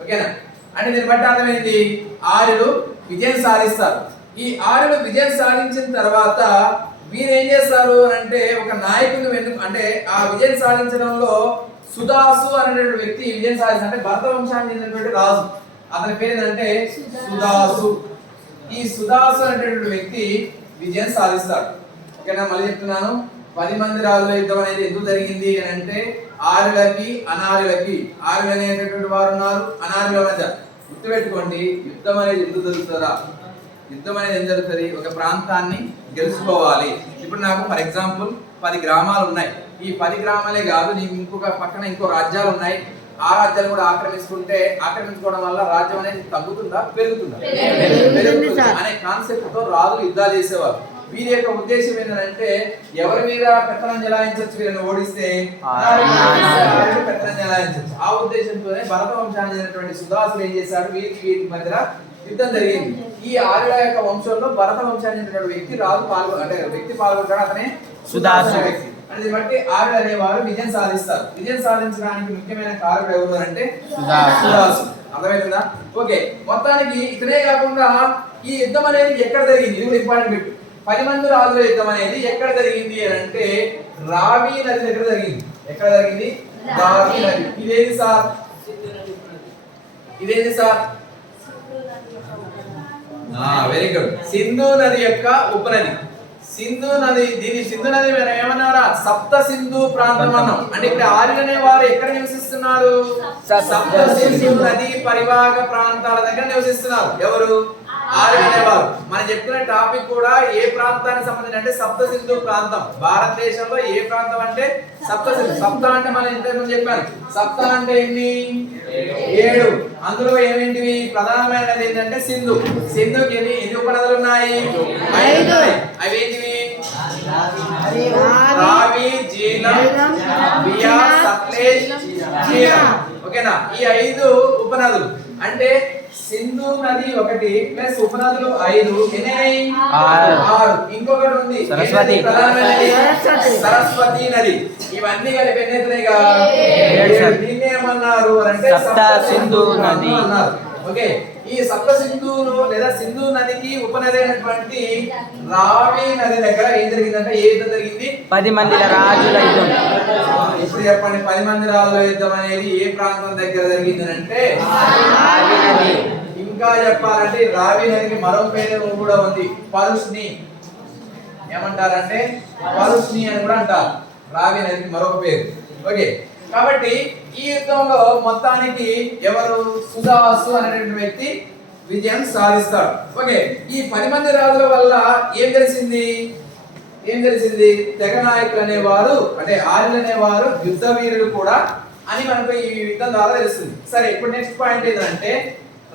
ఓకేనా? అంటే దీన్ని బట్టి అర్థమైంది, ఆర్యులు విజయం సాధిస్తారు. ఈ ఆర్యులు విజయం సాధించిన తర్వాత వీరు ఏం చేస్తారు అంటే ఒక నాయకుని అంటే ఆ విజయం సాధించడంలో సుదాసు అనేటువంటి వ్యక్తి విజయం సాధించారు. అంటే భరత వంశానికి చెందినటువంటి రాజు, అతని పేరు ఏంటంటే సుదాసు. ఈ సుదాసు అనేటువంటి వ్యక్తి విజయం సాధిస్తాడు. ఓకేనా? మళ్ళీ చెప్తున్నాను, 10 మంది రాజుల యుద్ధం అనేది ఎందుకు జరిగింది అని అంటే ఆర్యులకి అనార్యులకి. ఆర్యులు అనేటటువంటి వారు ఉన్నారు, అనార్యుల మధ్య. గుర్తుపెట్టుకోండి, యుద్ధం అనేది ఎందుకు జరుగుతుందా? యుద్ధం అనేది ఏం జరుగుతుంది? ఒక ప్రాంతాన్ని గెలుచుకోవాలి. ఇప్పుడు నాకు ఫర్ ఎగ్జాంపుల్ 10 గ్రామాలు ఉన్నాయి. ఈ 10 గ్రామాలే కాదు, నీకు ఇంకొక పక్కన ఇంకో రాజ్యాలు ఉన్నాయి. ఆ రాజ్యాలు కూడా ఆక్రమించుకోవడం వల్ల రాజ్యం అనేది తగ్గుతుందా పెరుగుతుందా? పెరుగుతుంది అనే కాన్సెప్ట్ తో రాజులు యుద్ధాలు చేసేవారు. వీరి యొక్క ఉద్దేశం ఏంటంటే ఎవరి మీద పెత్తనం చెలాయించవచ్చు, వీళ్ళని ఓడిస్తే పెత్తనం చెలాయించవచ్చు. ఆ ఉద్దేశంతోనే భరత వంశానికి చెందినటువంటి సుదాసులు ఏం చేశారు? వీరి మధ్య యుద్ధం జరిగింది. ఈ ఆర్యుల యొక్క వంశంలో భరత వంశానికి చెందినటువంటి వ్యక్తి రాజు పాల్గొంటాడు. అతనే సుదాసు వ్యక్తి. అని బట్టి ఆర్యులు అనేవారు విజయం సాధిస్తారు. విజయం సాధించడానికి ముఖ్యమైన కారకుడు ఎవరు అంటే సుదాసు. అర్థమవుతుందా? ఓకే, మొత్తానికి ఇతనే కాకుండా ఈ యుద్ధం అనేది ఎక్కడ జరిగింది? ఇది కూడా ఇంపార్టెంట్ బిట్. 10 మంది రాజుల యుద్ధం అనేది ఎక్కడ జరిగింది అని అంటే రావి నది దగ్గర జరిగింది. ఎక్కడ జరిగింది? రావి నది. ఇదేంటి సార్? ఇదేంటి సార్? Very good. సింధు నది యొక్క ఉపనది. సింధు నది, దీని సింధు నది ఏమన్నారా? సప్త సింధు ప్రాంతం అన్నాం. అంటే ఇప్పుడు ఆర్యులు అనే వారు ఎక్కడ నివసిస్తున్నారు? సప్త సింధు నది పరివాహక ప్రాంతాల దగ్గర నివసిస్తున్నారు. ఎవరు? ఆర్యులు అనేవారు. మనం చెప్పుకునే టాపిక్ కూడా ఏ ప్రాంతానికి సంబంధించి అంటే సప్త సింధు ప్రాంతం. భారతదేశంలో ఏ ప్రాంతం అంటే సప్త సింధు. సప్త అంటే మనం ఇంతకుముందు చెప్పాను, సప్త అంటే ఎన్ని? 7. అందులో ఏమేంటివి? ప్రధానమైనది ఏంటంటే సింధు. సింధుకి ఎన్ని ఉపనదులు ఉన్నాయి? 5. అవి ఏంటివి? రావి, జీలం, బియాస్, సట్లెజ్, జీలం. ఓకేనా? ఈ 5 ఉపనదులు అంటే సింధు నది 1 ప్లస్ ఉపనదులు 5 ఎన్ని? 6. ఇంకొకటి ఉంది సరస్వతి. ఏంటది? ప్రధానమైనది సరస్వతి నది. ఇవన్నీ కలిపి ఎన్ని అవుతున్నాయిగా? 7. దీన్ని ఏమన్నారు అంటే సప్త సింధు నది అన్నారు. ఓకే, ఈ సప్త సింధువులు లేదా సింధు నదికి ఉపనది అయినటువంటి రావి నది దగ్గర ఏం జరిగిందంటే ఏ యుద్ధం జరిగింది? 10 మంది రాజుల యుద్ధం. ఇప్పుడు చెప్పండి, 10 మంది రాజుల యుద్ధం అనేది ఏ ప్రాంతం దగ్గర జరిగింది అంటే రావి నది. ఇంకా చెప్పాలంటే రావి నదికి మరో పేరు కూడా ఉంది, పరుష్ని. ఏమంటారంటే పరుష్ని అని కూడా అంటారు. రావి నదికి మరొక పేరు. ఓకే, కాబట్టి ఈ యుద్ధంలో మొత్తానికి ఎవరు? సుదాసు అనేటువంటి వ్యక్తి విజయం సాధిస్తాడు. ఓకే, ఈ 10 మంది రాజుల వల్ల ఏం తెలిసింది? తెగ నాయకులు అనేవారు అంటే ఆర్యులు అనేవారు యుద్ధ వీరులు కూడా అని మనకు ఈ యుద్ధం ద్వారా తెలుస్తుంది. సరే, ఇప్పుడు నెక్స్ట్ పాయింట్ ఏంటంటే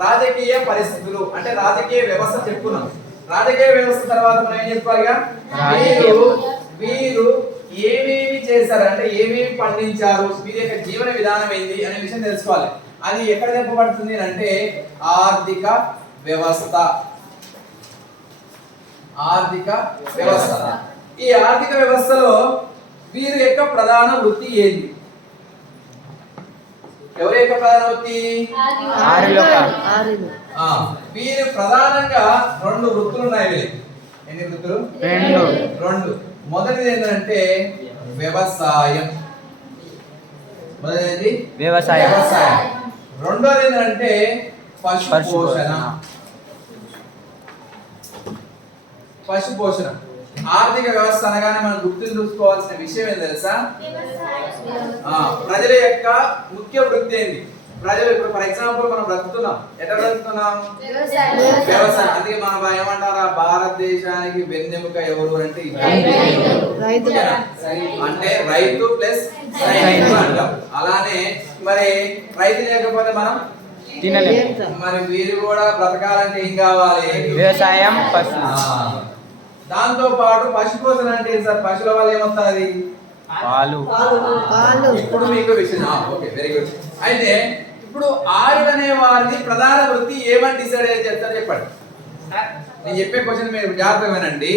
రాజకీయ పరిస్థితులు అంటే రాజకీయ వ్యవస్థ చెప్పుకున్నాం. రాజకీయ వ్యవస్థ తర్వాత మనం ఏం చెప్పుకోవాలిగా? వీరు ఏమేమి చేశారు అంటే ఏమేమి పండించారు, వీరి యొక్క జీవన విధానం ఏంది అనే విషయం తెలుసుకోవాలి. అది ఎక్కడ చెప్పబడుతుంది అంటే ఆర్థిక వ్యవస్థ. ఈ ఆర్థిక వ్యవస్థలో వీరి యొక్క ప్రధాన వృత్తి ఏంది? ఎవరి యొక్క ప్రధాన వృత్తి? వీరు ప్రధానంగా 2 వృత్తులు ఉన్నాయి వీళ్ళకి. ఎన్ని వృత్తులు? 2. మొదటిది ఏంటంటే వ్యవసాయం. రెండోది ఏంటంటే పశుపోషణ. ఆర్థిక వ్యవస్థ అనగానే మనం గుర్తుంచుకోవాల్సిన విషయం ఏం తెలుసా? ప్రజల యొక్క ముఖ్య వృత్తి ఏంది? ప్రజలు ఇప్పుడు ఫర్ ఎగ్జాంపుల్ మనం బ్రతుకుతున్నాం, ఎట్లా బ్రతుకుతున్నాం? వ్యవసాయం. అందుకే మనం ఏమంటారా, భారతదేశానికి వెన్నెముక ఎవరు అంటే అంటే రైతు ప్లస్ సైనికుడు అంటాం. అలానే మరి రైతు లేకపోతే మనం తినలేము. మరి వీరు కూడా బ్రతకాలంటే ఏం కావాలి? వ్యవసాయం, పశు. దాంతో పాటు పశుపోషణ అంటే సార్ పశువుల వల్ల ఏమవుతుంది? పాలు. ఇప్పుడు మీకు విషయం ఓకే, వెరీ గుడ్. అయితే ఇప్పుడు ఆర్యులు అనే వారిని ప్రధాన వృత్తి ఏమని డిసైడ్ అయితే చెప్తారు చెప్పండి. నేను చెప్పే క్వశ్చన్ మీరు జాగ్రత్తగా వినండి.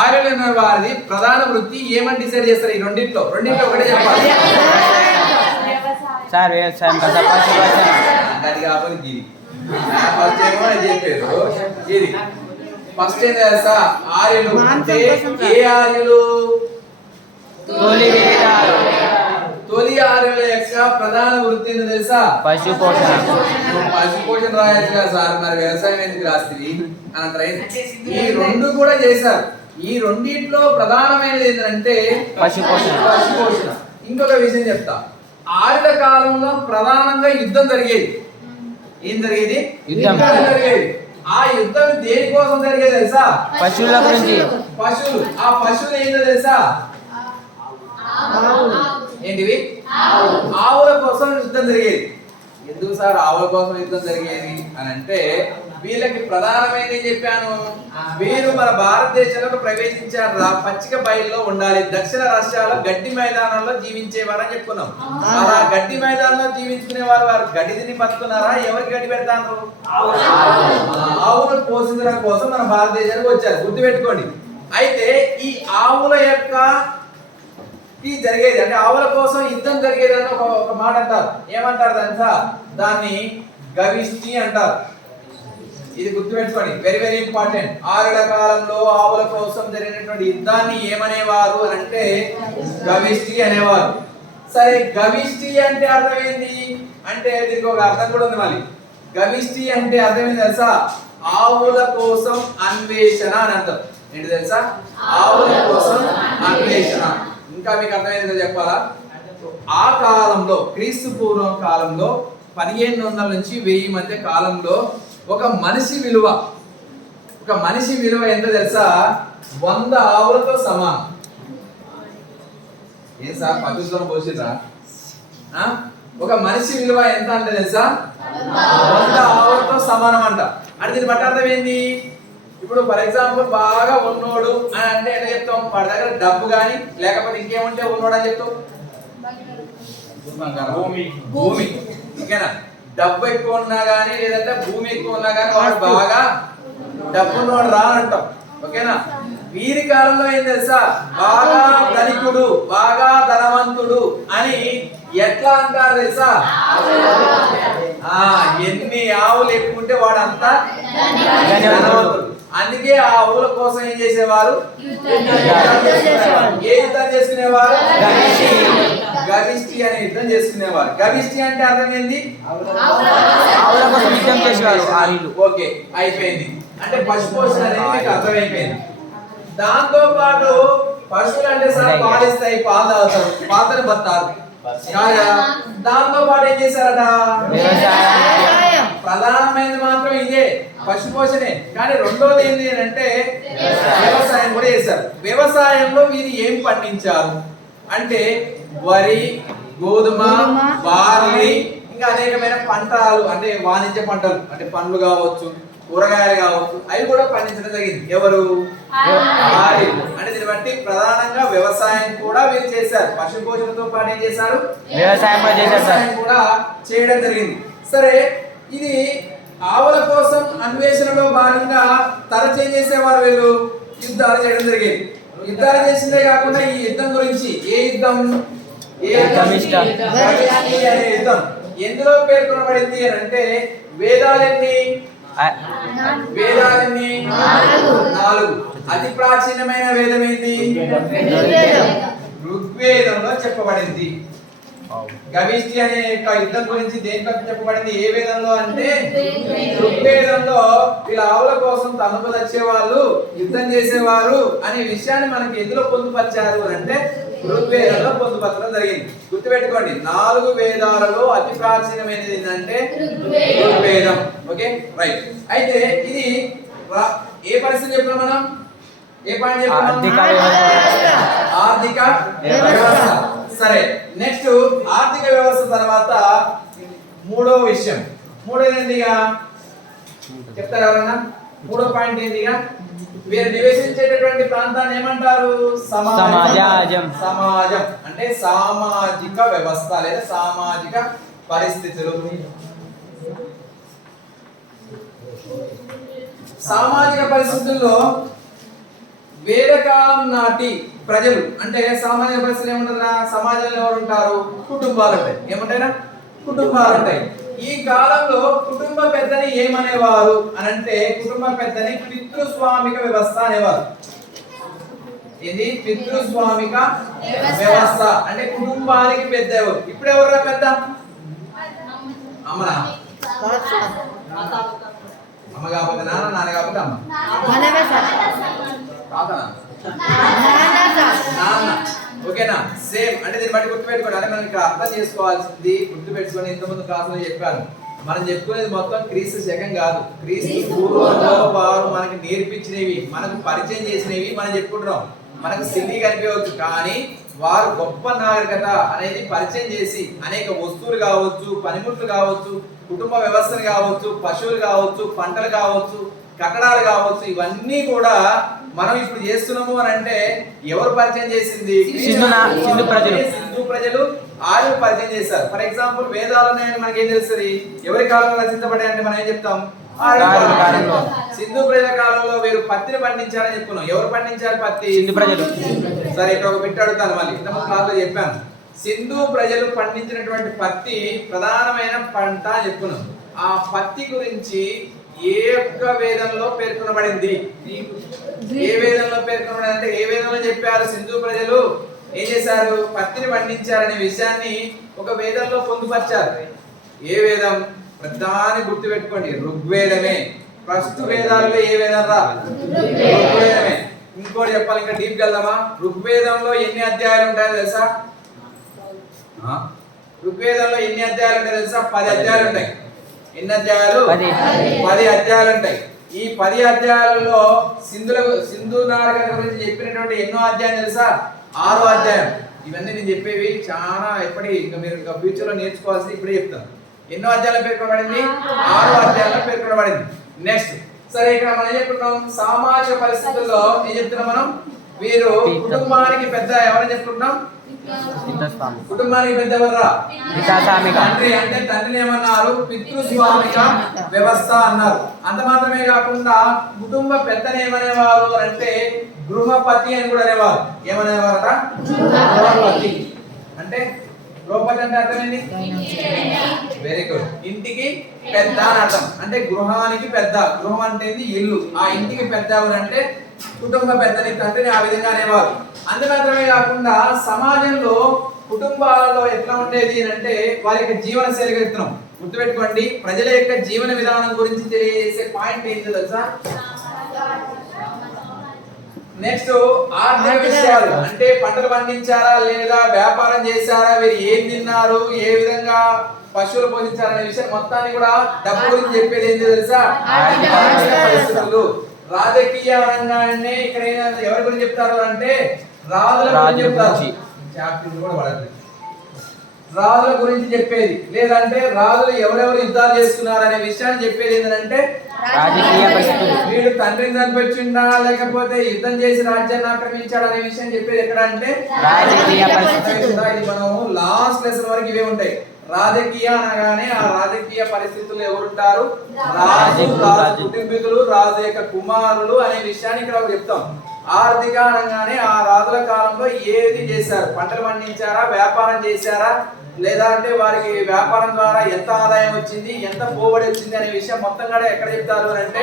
ఆర్యులు అనే వారిని ప్రధాన వృత్తి ఏమని డిసైడ్ చేస్తారు? ఈ రెండింటిలో ఒకటే చెప్పాలి సార్. వ్యవసాయం, అది కాకపోతే గిరి. ఫస్ట్ ఏమో చెప్పారు గిరి. ఫస్ట్ ఏం తెలుసా? ఆర్యులు అంటే ఏ ఆర్యులు? తొలి ఆర్యుల యొక్క ప్రధాన వృత్తి ఏంటో తెలుసా? పశుపోషణ. రాయొచ్చు కదా సార్, మరి వ్యవసాయం ఎందుకు రాస్తుంది అని అంటారు. ఈ 2 కూడా చేశారు. ఈ రెండింటిలో ప్రధానమైనది ఏంటంటే పశుపోషణ. ఇంకొక విషయం చెప్తా. ఆర్యుల కాలంలో ప్రధానంగా యుద్ధం జరిగేది. ఏం జరిగేది? యుద్ధం జరిగేది. ఆ యుద్ధం దేనికోసం జరిగేది తెలుసా? పశువుల గురించి. పశువులు. ఆ పశువులు ఏంటో తెలుసా? ఏంటివి? ఆవుల కోసం యుద్ధం జరిగేది. ఎందుకు సార్ ఆవుల కోసం యుద్ధం జరిగేది అని అంటే వీళ్ళకి ప్రధానమైనది చెప్పాను. వీరు మన భారతదేశంలో ప్రవేశించారు, పచ్చిక బయల్లో ఉండాలి, దక్షిణ రష్యాలో గడ్డి మైదానంలో జీవించేవారు అని చెప్పుకున్నాం. అలా గడ్డి మైదానంలో జీవించుకునే వారు గడ్డి తిని బతుకున్నారా? ఎవరికి గడ్డి పెడతారు? ఆవులు పోషించడం కోసం మన భారతదేశానికి వచ్చారు, గుర్తుపెట్టుకోండి. అయితే ఈ ఆవుల యొక్క జరిగేది అంటే ఆవుల కోసం యుద్ధం జరిగేది అని ఒక మాట అంటారు. ఏమంటారు తెలుసా? దాన్ని గవిష్టి అంటారు. ఇది గుర్తుపెట్టుకోండి, వెరీ వెరీ ఇంపార్టెంట్. ఆరుల కాలంలో ఆవుల కోసం జరిగినటువంటి యుద్ధాన్ని ఏమనేవారు అని అంటే గవిష్టి అనేవారు. సరే, గవిష్టి అంటే అర్థం ఏంటి అంటే దీనికి ఒక అర్థం కూడా ఉంది. మళ్ళీ గవిష్టి అంటే అర్థం ఏంటి తెలుసా? ఆవుల కోసం అన్వేషణ అని అర్థం. ఏంటి తెలుసా? ఆవుల కోసం అన్వేషణ. ఇంకా మీకు అర్థమైందో చెప్పాలా? ఆ కాలంలో క్రీస్తు పూర్వం కాలంలో 1500 నుంచి 1000 మధ్య కాలంలో ఒక మనిషి విలువ ఎంత తెలుసా? 100 ఆవులతో సమానం. ఏం సార్ పశుత్వం పోసిరా? ఒక మనిషి విలువ ఎంత అంటే తెలుసా? 100 ఆవులతో సమానం అంట. అంటే దీని బట్టి అర్థం ఏంది? ఇప్పుడు ఫర్ ఎగ్జాంపుల్ బాగా ఉన్నోడు అని అంటే ఎట్లా చెప్తాం? వాడి దగ్గర డబ్బు కానీ లేకపోతే ఇంకేముంటే ఉన్నోడు అని చెప్తాం. భూమి. భూమి ఓకేనా? డబ్బు ఎక్కువ ఉన్నా గానీ లేదంటే భూమి ఎక్కువ ఉన్నా గానీ వాడు బాగా డబ్బున్నోడు రానంటాం. ఓకేనా? వీరి కాలంలో ఏం తెలుసా, బాగా ధనికుడు, బాగా ధనవంతుడు అని ఎట్లా అంటారు తెలుసా? ఎన్ని ఆవులు ఎక్కుంటే వాడంతా ధనవంతుడు. అందుకే ఆ ఆవుల కోసం ఏం చేసేవారు? ఏ యుద్ధం చేసుకునేవారు? గవిష్టి అనే యుద్ధం చేసుకునేవారు. గవిష్టి అంటే అర్థం ఏంది? ఆవుల కోసం యుద్ధం చేసేవారు ఆవులు. ఓకే, అయిపోయింది. అంటే పశు పోషణ అనేది మీకు అర్థమైపోయింది. దాంతో పాటు పశువులు అంటే సార్ పాలిస్తాయి, పాలు తాగుతారు, పాతని బతారు. దాంతో పాటు ఏం చేశారట? ప్రధానమైనది మాత్రం ఇదే, పశు పోషణే. కానీ రెండోది ఏంటి అంటే వ్యవసాయం కూడా చేశారు. వ్యవసాయంలో వీరు ఏం పండించారు అంటే వరి, గోధుమ, బార్లీ, ఇంకా అనేకమైన పంటలు, అంటే వాణిజ్య పంటలు, అంటే పండ్లు కావచ్చు, కూరగాయలు కావచ్చు, అవి కూడా పండించడం జరిగింది. ఎవరు? ఆర్యులు. అంటే దీన్ని బట్టి ప్రధానంగా వ్యవసాయం కూడా వీరు చేశారు. పశు పోషణతో పాటు ఏం చేశారు? వ్యవసాయం కూడా చేయడం జరిగింది. సరే, ఇది ఆవుల కోసం అన్వేషణలో భాగంగా తరచు ఏం చేసేవారు వీళ్ళు? యుద్ధాలు చేయడం జరిగేది. యుద్ధాలు చేసిందే కాకుండా ఈ యుద్ధం గురించి, ఏ యుద్ధం? అనే యుద్ధం ఎందులో పేర్కొనబడింది అని అంటే వేదాలన్నీ 4. అతి ప్రాచీనమైన వేదం ఏంటి? ఋగ్వేదంలో చెప్పబడింది. గవిష్టి అనే యుద్ధం గురించి దేంట్లో చెప్పబడింది? ఏ వేదంలో అంటే ఋగ్వేదంలో. వీళ్ళ ఆవుల కోసం తణుకులు వచ్చేవాళ్ళు, యుద్ధం చేసేవారు అనే విషయాన్ని మనకి ఎందులో పొందుపరిచారు అంటే ఋగ్వేదంలో పొందుపరచడం జరిగింది. గుర్తుపెట్టుకోండి, 4 వేదాలలో అతి ప్రాచీనమైనది ఏంటంటే ఋగ్వేదం. Okay, right. అయితే ఇది ఏ పరిస్థితి చెప్తున్నాం మనం? ఏ పాయింట్ చెప్తున్నాం? ఆర్థిక వ్యవస్థ. సరే, నెక్స్ట్ ఆర్థిక వ్యవస్థ తర్వాత మూడో విషయం. మూడోది ఏంటిగా చెప్తారు ఎవరన్నా? మూడో పాయింట్ ఏంటిగా? వీరు నివసించేటటువంటి ప్రాంతాన్ని ఏమంటారు? సమాజం. సమాజం అంటే సామాజిక వ్యవస్థ లేదా సామాజిక పరిస్థితులు. సామాజిక పరిస్థితుల్లో వేదకాలం నాటి ప్రజలు, అంటే సామాజిక పరిస్థితులు ఏముంటారా? సమాజంలో ఎవరు ఉంటారు? కుటుంబాలు ఉంటాయి. ఏముంటాయినా? కుటుంబాలు ఉంటాయి. ఈ కాలంలో కుటుంబ పెద్దని ఏమనేవారు అని అంటే కుటుంబ పెద్దని పితృస్వామిక వ్యవస్థ అనేవారు. ఇది పితృస్వామిక వ్యవస్థ అంటే కుటుంబానికి పెద్ద ఎవరు? ఇప్పుడు ఎవరు పెద్ద? అమ్మనా? అమ్మ కాకపోతే నాన్న, నాన్న కాకపోతే అమ్మ, నాన్న. ఓకేనా? సేమ్. అంటే దీన్ని బట్టి గుర్తుపెట్టుకోండి. అంటే మనం ఇక్కడ అర్థం చేసుకోవాల్సింది, గుర్తుపెట్టుకొని ఇంతకుముందు క్లాసులో చెప్పాను, మనం చెప్పుకునేది మొత్తం క్రీస్తు శకం కాదు. క్రీస్తు పూర్వంలో వారు మనకి నేర్పించినవి, మనకు పరిచయం చేసినవి మనం చెప్పుకుంటున్నాం. మనకు సిల్లీ కనిపించవచ్చు, కానీ వారు గొప్ప నాగరికత అనేది పరిచయం చేసి అనేక వస్తువులు కావచ్చు, పనిముట్లు కావచ్చు, కుటుంబ వ్యవస్థలు కావచ్చు, పశువులు కావచ్చు, పంటలు కావచ్చు, కట్టడాలు కావచ్చు, ఇవన్నీ కూడా మనం ఇప్పుడు చేస్తున్నాము అని అంటే ఎవరు పరిచయం చేసింది? సింధు ప్రజలు ఆర్యులు పరిచయం చేశారు. ఫర్ ఎగ్జాంపుల్ వేదాలు ఉన్నాయని మనకి ఏం తెలుస్తుంది? ఎవరి కాలంలో రచించబడ్డాయి అంటే మనం ఏం చెప్తాం? సింధు ప్రజల కాలంలో వీరు పత్తిని పండించారని చెప్పుకున్నాం. ఎవరు పండించారు పత్తి? సింధు ప్రజలు. సరే, ఇక్కడ ఒక బిట్ అడుగుతాను. మళ్ళీ ఇంతకుముందు క్లాస్లో చెప్పాను, సింధు ప్రజలు పండించినటువంటి పత్తి ప్రధానమైన పంట అని చెప్పుకున్నాం. ఆ పత్తి గురించి ఏ ఒక్క వేదంలో పేర్కొనబడింది? ఏ వేదంలో పేర్కొనబడింది అంటే ఏ వేదంలో చెప్పారు? సింధు ప్రజలు ఏం చేశారు? పత్తిని పండించారనే విషయాన్ని ఒక వేదంలో పొందుపరిచారు. ఏ వేదం? ప్రధాని గుర్తు పెట్టుకోండి, ఋగ్వేదమే. ఫస్ట్ వేదాల్లో ఏ వేదం రా? ఋగ్వేదమే. ఇంకోటి చెప్పాలి, ఇంకా డీప్ వెళ్దామా? ఋగ్వేదంలో ఎన్ని అధ్యాయాలు ఉంటాయో తెలుసా? ఋగ్వేదంలో ఎన్ని అధ్యాయాలు ఉంటాయో తెలుసా? 10 అధ్యాయాలు ఉంటాయి. ఎన్ని అధ్యాయాలు? 10 అధ్యాయాలు ఉంటాయి. ఈ 10 అధ్యాయాలలో సింధు నాగరికత గురించి చెప్పినటువంటి ఎన్నో అధ్యాయం తెలుసా? 6వ అధ్యాయం. ఇవన్నీ నేను చెప్పేవి చాలా ఇంకా మీరు ఇంకా ఫ్యూచర్ లో నేర్చుకోవాల్సి ఇప్పుడే చెప్తాను. ఎన్నో అధ్యాయాలు పేర్కొనబడింది? 6వ అధ్యాయంలో పేర్కొనబడింది. నెక్స్ట్, సరే, ఇక్కడ మనం ఏం చెప్పుకుంటాం? సామాజిక పరిస్థితుల్లో ఏం చెప్తున్నాం మనం? వీరు కుటుంబానికి పెద్ద ఎవరని చెప్పుకుంటున్నాం? కుటుంబానికి పెద్ద ఎవర్రా? తండ్రి. అంటే తండ్రిని ఏమన్నారు? పితృస్వామిక వ్యవస్థ అన్నారు. అంత మాత్రమే కాకుండా కుటుంబ పెద్దని ఏమనేవారు అంటే గృహపతి అని కూడా అనేవారు. ఏమనేవారట? గృహపతి. అంటే గృహపతి అంటే అర్థం ఏంటి? Very good. ఇంటికి పెద్ద అని అర్థం. అంటే గృహానికి పెద్ద. గృహం అంటే ఇల్లు. ఆ ఇంటికి పెద్ద ఎవరంటే కుటుంబ పెద్దని, తండ్రిని ఆ విధంగా అనేవారు. అంత మాత్రమే కాకుండా సమాజంలో కుటుంబాలలో ఎట్లా ఉండేది అంటే వారి యొక్క జీవన శైలి చెప్తున్నాం. గుర్తుపెట్టుకోండి, ప్రజల యొక్క జీవన విధానం గురించి తెలియజేసే పాయింట్ ఏంటో తెలుసా? నెక్స్ట్ ఆర్థిక విషయాలు. అంటే పంటలు పండించారా లేదా, వ్యాపారం చేశారా, వీరు ఏం తిన్నారు, ఏ విధంగా పశువులు పోషించారనే విషయం మొత్తాన్ని కూడా డబ్బు గురించి చెప్పేది ఏంటో తెలుసా? ఆర్థిక పరిస్థితులు. రాజకీయ రంగాన్ని ఇక్కడ ఎవరి గురించి చెప్తారు అంటే రాజుల గురించి చెప్తారు. రాజుల గురించి చెప్పేది, లేదంటే రాజులు ఎవరెవరు యుద్ధాలు చేస్తున్నారు అనే విషయాన్ని చెప్పేది ఏంటంటే రాజకీయ పరిస్థితులు. వీడు తండ్రిని చనిపించిండా లేకపోతే యుద్ధం చేసి రాజ్యాన్ని ఆక్రమించాడు అనే విషయం చెప్పేది ఎక్కడ అంటే రాజకీయ పరిస్థితులు. ఇది మనం లాస్ట్ లెసన్ వరకు ఇవే ఉంటాయి. రాజకీయ అనగానే ఆ రాజకీయ పరిస్థితులు ఎవరుంటారు? రాజు, రాజు కుటుంబీకులు, రాజు యొక్క కుమారులు అనే విషయాన్ని ఇక్కడ చెప్తాం. ఆర్థిక అనగానే ఆ రాజుల కాలంలో ఏది చేశారు, పంటలు పండించారా, వ్యాపారం చేశారా, లేదా అంటే వారికి వ్యాపారం ద్వారా ఎంత ఆదాయం వచ్చింది, ఎంత పోబడి వచ్చింది అనే విషయం మొత్తం కూడా ఎక్కడ చెప్తారు అంటే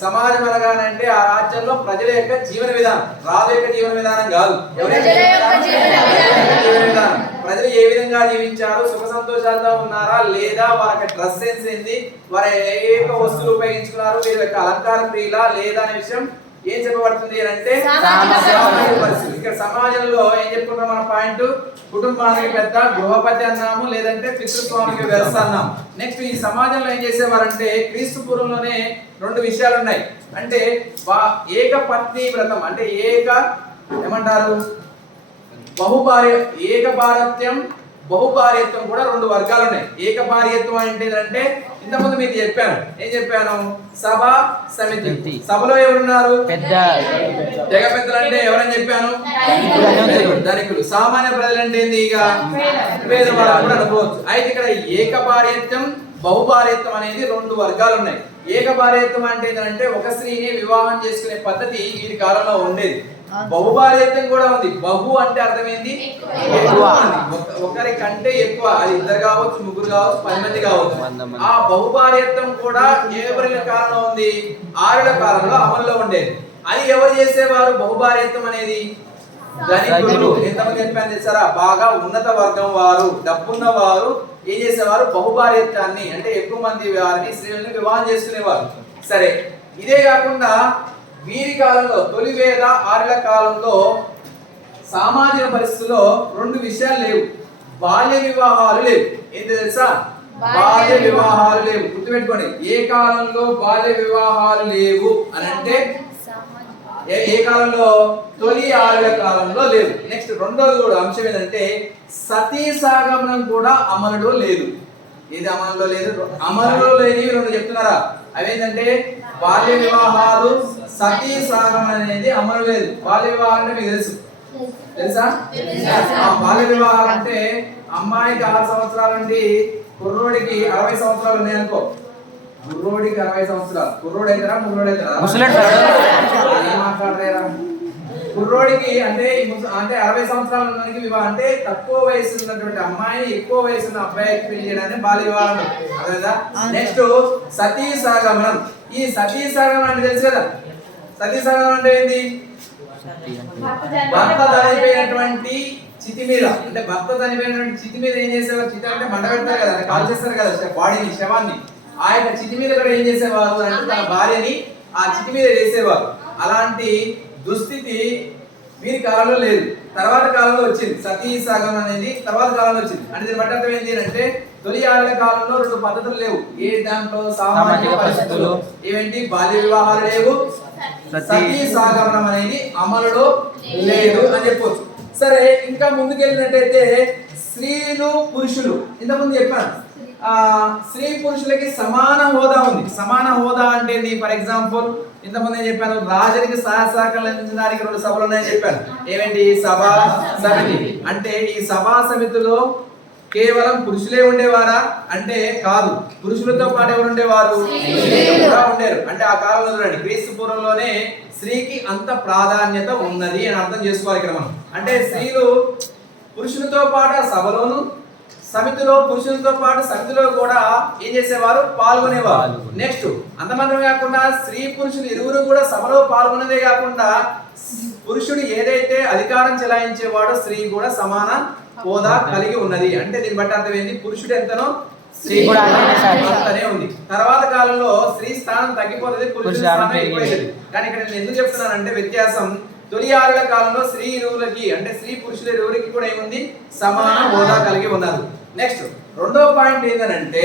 సమాజం అనగానంటే ఆ రాజ్యంలో ప్రజల యొక్క జీవన విధానం. రాజు యొక్క జీవన విధానం కాదు, జీవన విధానం. ప్రజలు ఏ విధంగా జీవించారు, సుఖ సంతోషాలతో ఉన్నారా లేదా, వారి డ్రెస్ సెన్స్ ఏంది, వారి ఏ వస్తువులు ఉపయోగించుకున్నారు, వీరి యొక్క అలంకార ప్రియులా లేదా అనే విషయం ఏం చెప్పబడుతుంది అంటే ఇక్కడ సమాజంలో ఏం చెప్పుకుంటాం మన పాయింట్? కుటుంబానికి పెద్ద, గృహపతి అన్నాము, లేదంటే పితృస్వామికి వ్యవస్థ అన్నాము. నెక్స్ట్ ఈ సమాజంలో ఏం చేసేవారంటే క్రీస్తు పూర్వంలోనే రెండు విషయాలు ఉన్నాయి. అంటే ఏకపత్ని వ్రతం, అంటే ఏమంటారు ఏకభారత్యం, బహుభార్యత్వం కూడా రెండు వర్గాలు ఉన్నాయి. ఏకభార్యత్వం అంటే ఏంటంటే ఇంతకుముందు మీకు చెప్పాను. ఏం చెప్పాను? సభ, సమితి. సభలో ఎవరున్నారు? పెద్ద తెగ పెద్దలు అంటే ఎవరని చెప్పాను? ధనికులు. సామాన్య ప్రజలు అంటే ఏంది? ఇక పేదవాళ్ళు కూడా అనుకోవచ్చు. అయితే ఇక్కడ ఏకభార్యత్వం, బహుభార్యత్వం అనేది రెండు వర్గాలు ఉన్నాయి. ఏకభార్యత్వం అంటే ఏంటంటే ఒక స్త్రీని వివాహం చేసుకునే పద్ధతి ఈ కాలంలో ఉండేది. బహుభార్యత్వం కూడా ఉంది. బహు అంటే అర్థమైంది ఎక్కువ, ఒకరి కంటే ఎక్కువ. అది ఇద్దరు కావచ్చు, ముగ్గురు కావచ్చు, 10 మంది కావచ్చు. ఆ బహుభార్యత్వం కూడా ఎవరి కాలంలో ఉంది? ఆరుల కాలంలో అమల్లో ఉండేది. అది ఎవరు చేసేవారు? బహుభార్యత్వం అనేది ధనికులు. ఎంతమంది చెప్పాను తెలుసారా? బాగా ఉన్నత వర్గం వారు, డబ్బున్న వారు ఏం చేసేవారు? బహుభార్యత్వాన్ని, అంటే ఎక్కువ మంది వారిని స్త్రీలను వివాహం చేసుకునేవారు. సరే, ఇదే కాకుండా వీరి కాలంలో తొలి వేద ఆర్యుల కాలంలో సామాజిక పరిస్థితుల్లో రెండు విషయాలు లేవు. బాల్య వివాహాలు లేవు. ఏంటి తెలుసా? బాల్య వివాహాలు లేవు. గుర్తుపెట్టుకోండి, ఏ కాలంలో బాల్య వివాహాలు లేవు అని అంటే ఏ కాలంలో? తొలి ఆర్యుల కాలంలో లేవు. నెక్స్ట్ రెండోది కూడా అంశం ఏంటంటే సతీ సాగమనం కూడా అమలులో లేదు. ఏది అమలులో లేదు? అమలులో లేని రెండు చెప్తున్నారా? అవేంటంటే బాల్య వివాహాలు, సతీ సాగమనం అనేది అమలు లేదు. బాల్య వివాహం అంటే మీకు తెలుసా? బాల్య వివాహాలు అంటే అమ్మాయికి 6 సంవత్సరాల నుండి కుర్రోడికి 60 సంవత్సరాలు ఉన్నాయనుకో. కుర్రోడికి 60 సంవత్సరాలు. కుర్రోడు అయితేరా ముగ్గురోడు అయితేరా? ఏం మాట్లాడలేరా? కుర్రోడికి అంటే 60 సంవత్సరాల ఉన్నకి వివాహం. అంటే తక్కువ వయసు ఉన్నటువంటి అమ్మాయిని ఎక్కువ వయసు ఉన్న అబ్బాయికి పెళ్లి చేయడాన్ని బాల్య వివాహం. అదేదా? నెక్స్ట్ సతీ సాగమనం. ఈ సతీ సాగమనం అంటే తెలుసు కదా? సతీ సాగమనం అంటే ఏంటి? భర్త చనిపోయినటువంటి చితి మీద, అంటే భర్త చనిపోయినటువంటి చితి మీద ఏం చేసేవారు? చితి అంటే మంట పెడతారు కదా, కాల్ చేస్తారు కదా బాడీని, శవాన్ని. ఆ యొక్క చితి మీద కూడా ఏం చేసేవారు అంటే తన భార్యని ఆ చితి మీద వేసేవారు. అలాంటి దుస్థితి వీరి కాలంలో లేదు, తర్వాత కాలంలో వచ్చింది. సతీ సాగమనం అనేది తర్వాత కాలంలో వచ్చింది. అంటే దీని బట్టి అర్థం ఏంటి అంటే తొలి ఆర్యుల కాలంలో రెండు పద్ధతులు లేవు. ఏ దాంట్లో? సామాజిక పరిస్థితులు. ఏవేంటి? బాల్య వివాహాలు లేవు, సతీ సాగమనం అనేది అమలులో లేదు అని చెప్పొచ్చు. సరే, ఇంకా ముందుకెళ్ళినట్టయితే స్త్రీలు పురుషులు ఇంతకుముందు చెప్పాను. స్త్రీ పురుషులకి సమాన హోదా ఉంది. సమాన హోదా అంటే ఫర్ ఎగ్జాంపుల్ ఇంతకుముందు నేను చెప్పాను, రాజునికి సహసహకరించడానికి 2 సభలు ఉన్నాయని చెప్పాను. ఏమేంటి? సభ, సమితి. అంటే ఈ సభా సమితిలో కేవలం పురుషులే ఉండేవారా అంటే కాదు, పురుషులతో పాటు ఎవరు ఉండేవారు? కూడా ఉండేరు. అంటే ఆ కాలంలో చూడండి, క్రీస్తు పూర్వంలోనే స్త్రీకి అంత ప్రాధాన్యత ఉన్నది అని అర్థం చేసుకోవాలి ఇక్కడ మనం. అంటే స్త్రీలు పురుషులతో పాటు సభలోను, సమితిలో పురుషులతో పాటు సమితిలో కూడా ఏం చేసేవారు? పాల్గొనేవారు. నెక్స్ట్ అంత మాత్రమే కాకుండా స్త్రీ పురుషులు ఇరువురు కూడా సభలో పాల్గొనేదే కాకుండా పురుషుడు ఏదైతే అధికారం చెలాయించేవాడో స్త్రీ కూడా సమాన హోదా కలిగి ఉన్నది. అంటే దీన్ని బట్టి అర్థం ఏంటి? పురుషుడు ఎంతనో స్త్రీ కూడా అంతనే ఉంది. తర్వాత కాలంలో స్త్రీ స్థానం తగ్గిపోతుంది, పురుషుడి స్థానం ఎక్కువైతుంది. కానీ ఇక్కడ నేను ఎందుకు చెప్తున్నానంటే వ్యత్యాసం, తొలి ఆరుల కాలంలో స్త్రీ ఇరువులకి అంటే స్త్రీ పురుషుల ఇరువురికి కూడా ఏముంది? సమాన హోదా కలిగి ఉన్నారు. నెక్స్ట్ రెండో పాయింట్ ఏంటంటే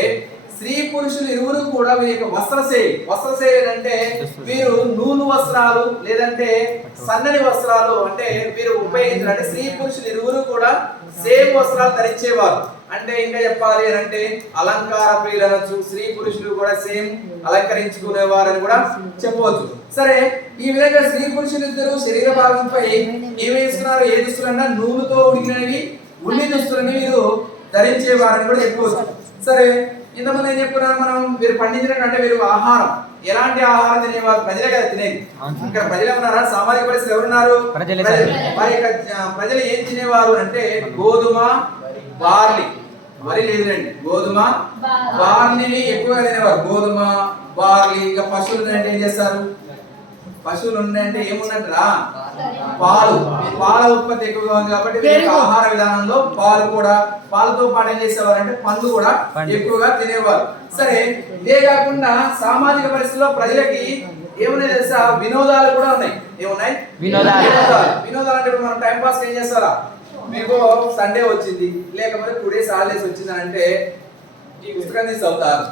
స్త్రీ పురుషులు ఇరువురు కూడా వీరి యొక్క వస్త్రశైలి అంటే వీరు నూలు వస్త్రాలు లేదంటే సన్నని వస్త్రాలు అంటే వీరు ఉపయోగించారు. అంటే స్త్రీ పురుషులు ఇరువురు కూడా సేమ్ వస్త్రాలు ధరించేవారు. అంటే ఇంకా చెప్పాలి అంటే అలంకార ప్రియులు అనొచ్చు. స్త్రీ పురుషులు కూడా సేమ్ అలంకరించుకునేవారని కూడా చెప్పవచ్చు. సరే, ఈ విధంగా స్త్రీ పురుషులు ఇద్దరు శరీర భాగంపై ఏమి వేసుకున్నారు? ఏ దుస్తులన్నా నూలుతో ఉడికినవి ఉన్ని దుస్తులని వీరు ధరించేవారని కూడా చెప్పవచ్చు. సరే, ఇంతకుముందు ఏం చెప్పుకున్నాను మనం? వీరు పండించిన అంటే వీరు ఆహారం ఎలాంటి ఆహారం తినేవారు? ప్రజలే కదా తినేది. ఇక్కడ ప్రజలు ఉన్నారా? సామాజిక పరిస్థితులు ఎవరున్నారు? వారి యొక్క ప్రజలు ఏం తినేవారు అంటే గోధుమ, బార్లీ, వరి లేదులేండి, గోధుమ బార్లీని ఎక్కువగా తినేవారు. గోధుమ, బార్లీ. ఇంకా పశువులు అంటే ఏం చేస్తారు? పశువులు ఉన్నాయంటే ఏమున్నట్టురా? పాలు. పాల ఉత్పత్తి ఎక్కువగా ఉంది కాబట్టి వీరి ఆహార విధానంలో పాలు కూడా, పాలతో పాటు ఏం చేసేవారు అంటే పండ్లు కూడా ఎక్కువగా తినేవారు. సరే, ఇదే కాకుండా సామాజిక పరిస్థితుల్లో ప్రజలకి ఏమున్నాయి తెలుసా? వినోదాలు కూడా ఉన్నాయి. ఏమున్నాయి? వినోదాలు అంటే మనం టైం పాస్ ఏం చేస్తారా? మీకు సండే వచ్చింది లేకపోతే 2 days హాలిడేస్ వచ్చింది అంటే ఈ పుస్తకాన్ని చదువుతారు.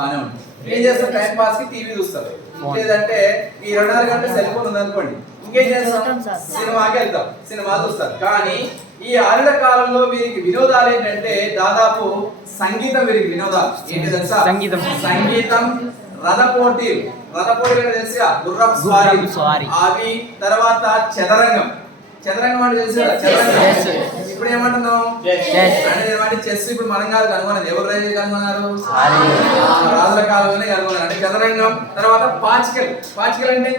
బాగానే ఉంటుంది. ఏం చేస్తారు? టైం పాస్ కి టీవీ చూస్తారు, లేదంటే ఈ 2-4 గంటల సెల్ ఫోన్ ఉంది అనుకోండి, ఇంకేం చేస్తాం? సినిమాకి వెళ్తాం, సినిమా చూస్తారు. కానీ ఈ ఆరుల కాలంలో వీరికి వినోదాలు ఏంటంటే దాదాపు సంగీతం. వీరికి వినోదాలు ఏంటి తెలుసా? సంగీతం, రథ పోటీలు తెలుసా? గుర్రపు స్వారీ అవి. తర్వాత చదరంగం అంటే తెలుసు కదా? చదరంగం ఇప్పుడు ఏమంటున్నాం అంటే చెస్. ఇప్పుడు మనం కాదు కనుగొన్నది, ఎవరు కనుగొన్నారు? రాజుల కాలంలోనే కనుగొన్నారు. అంటే చదరంగం. తర్వాత పాచికలు అంటే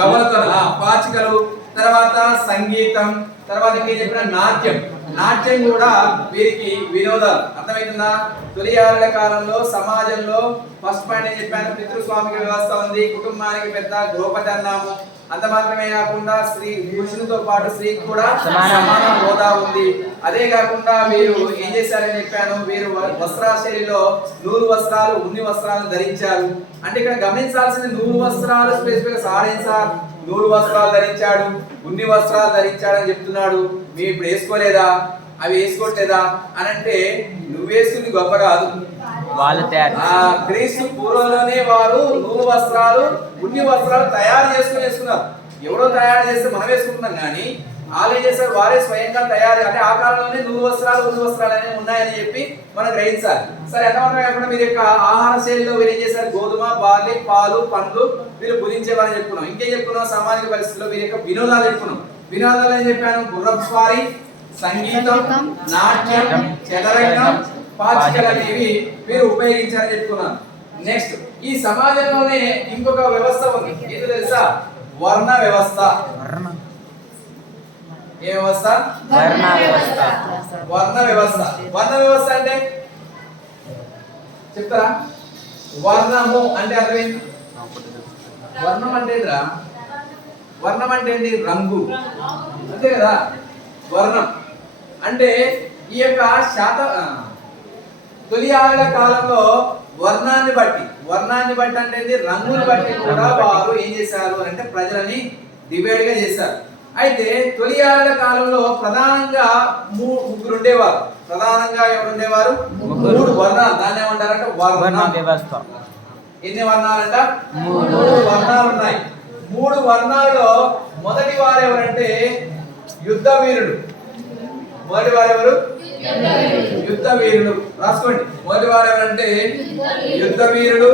గవ్వలతో పాచికలు. తర్వాత సంగీతం. తర్వాత ఏం చెప్పిన నాట్యం కూడా వీరికి వినోదాలు. అర్థమవుతుందా? తొలి ఆరుల కాలంలో సమాజంలో ఫస్ట్ పాయింట్ ఏం చెప్పాను? పితృస్వామిక వ్యవస్థ ఉంది, కుటుంబానికి పెద్ద గృహపతి అన్నాము. అంత మాత్రమే కాకుండా స్త్రీ పురుషులతో పాటు స్త్రీకి కూడా సమాన హోదా ఉంది. అదే కాకుండా వీరు ఏం చేశారని చెప్పాను? వీరు వస్త్రాశైలిలో నూలు వస్త్రాలు, ఉన్ని వస్త్రాలు ధరించారు. అంటే ఇక్కడ గమనించాల్సింది నూలు వస్త్రాలు స్పెసిఫిక్ సార్ నూలు వస్త్రాలు ధరించాడు, ఉన్ని వస్త్రాలు ధరించాడు అని చెప్తున్నాడు. మేము ఇప్పుడు వేసుకోలేదా? అవి వేసుకోవట్లేదా అని అంటే నువ్వు వేసుకుంది గొప్ప కాదు, క్రీస్తు పూర్వంలోనే వారు నూలు వస్త్రాలు, ఉన్ని వస్త్రాలు తయారు వేసుకున్నారు. ఎవరో తయారు చేస్తే మనం వేసుకుంటున్నాం కానీ వాళ్ళు ఏం చేస్తారు? వారే స్వయంగా తయారు. అంటే ఆ కాలంలోనే నూలు వస్త్రాలు, ఉన్ని వస్త్రాలు అనేవి ఉన్నాయని చెప్పి మనం గ్రహించాలి. సరే, ఎంతమంది కాకుండా మీరు యొక్క ఆహార శైలిలో వీరు ఏం చేశారు? గోధుమ, బార్లీ, పాలు, పండ్లు వీళ్ళు భుజించేవారని చెప్పుకున్నాం. ఇంకేం చెప్పుకున్నాం? సామాజిక పరిస్థితుల్లో వీరి యొక్క వినోదాలు చెప్పుకున్నాం. వినోదాలు ఏం చెప్పాను? గుర్రపు స్వారీ, సంగీతం, నాట్యం, చదరంగం, పాచికలు అనేవి వీరు ఉపయోగించారని చెప్పుకున్నాను. నెక్స్ట్, ఈ సమాజంలోనే ఇంకొక వ్యవస్థ ఉంది. ఏదో తెలుసా? వర్ణ వ్యవస్థ. ఏ వ్యవస్థ? వర్ణ వ్యవస్థ అంటే చెప్తారా? వర్ణము అంటే అర్థమైంది? వర్ణం అంటే ఏంటిరా? వర్ణం అంటే ఏంటి? రంగు, అంతే కదా? వర్ణం అంటే ఈ యొక్క తొలి ఆరుల కాలంలో వర్ణాన్ని బట్టి అంటే రంగుని బట్టి కూడా వారు ఏం చేశారు అంటే ప్రజలని డివైడ్ గా చేశారు. అయితే తొలి ఆరుల కాలంలో ప్రధానంగా ముగ్గురు ఉండేవారు. ప్రధానంగా ఎవరు ఉండేవారు? 3 వర్ణాలు. దాన్ని ఏమంటారంటే వర్ణ వ్యవస్థ. ఎన్ని వర్ణాలంట? 3 వర్ణాలు ఉన్నాయి. 3 వర్ణాలలో మొదటి వారు ఎవరంటే యుద్ధ వీరుడు. మొదటి వారు ఎవరు? యుద్ధ వీరుడు. రాసుకోండి. మొదటి వారు ఎవరంటే యుద్ధ వీరుడు.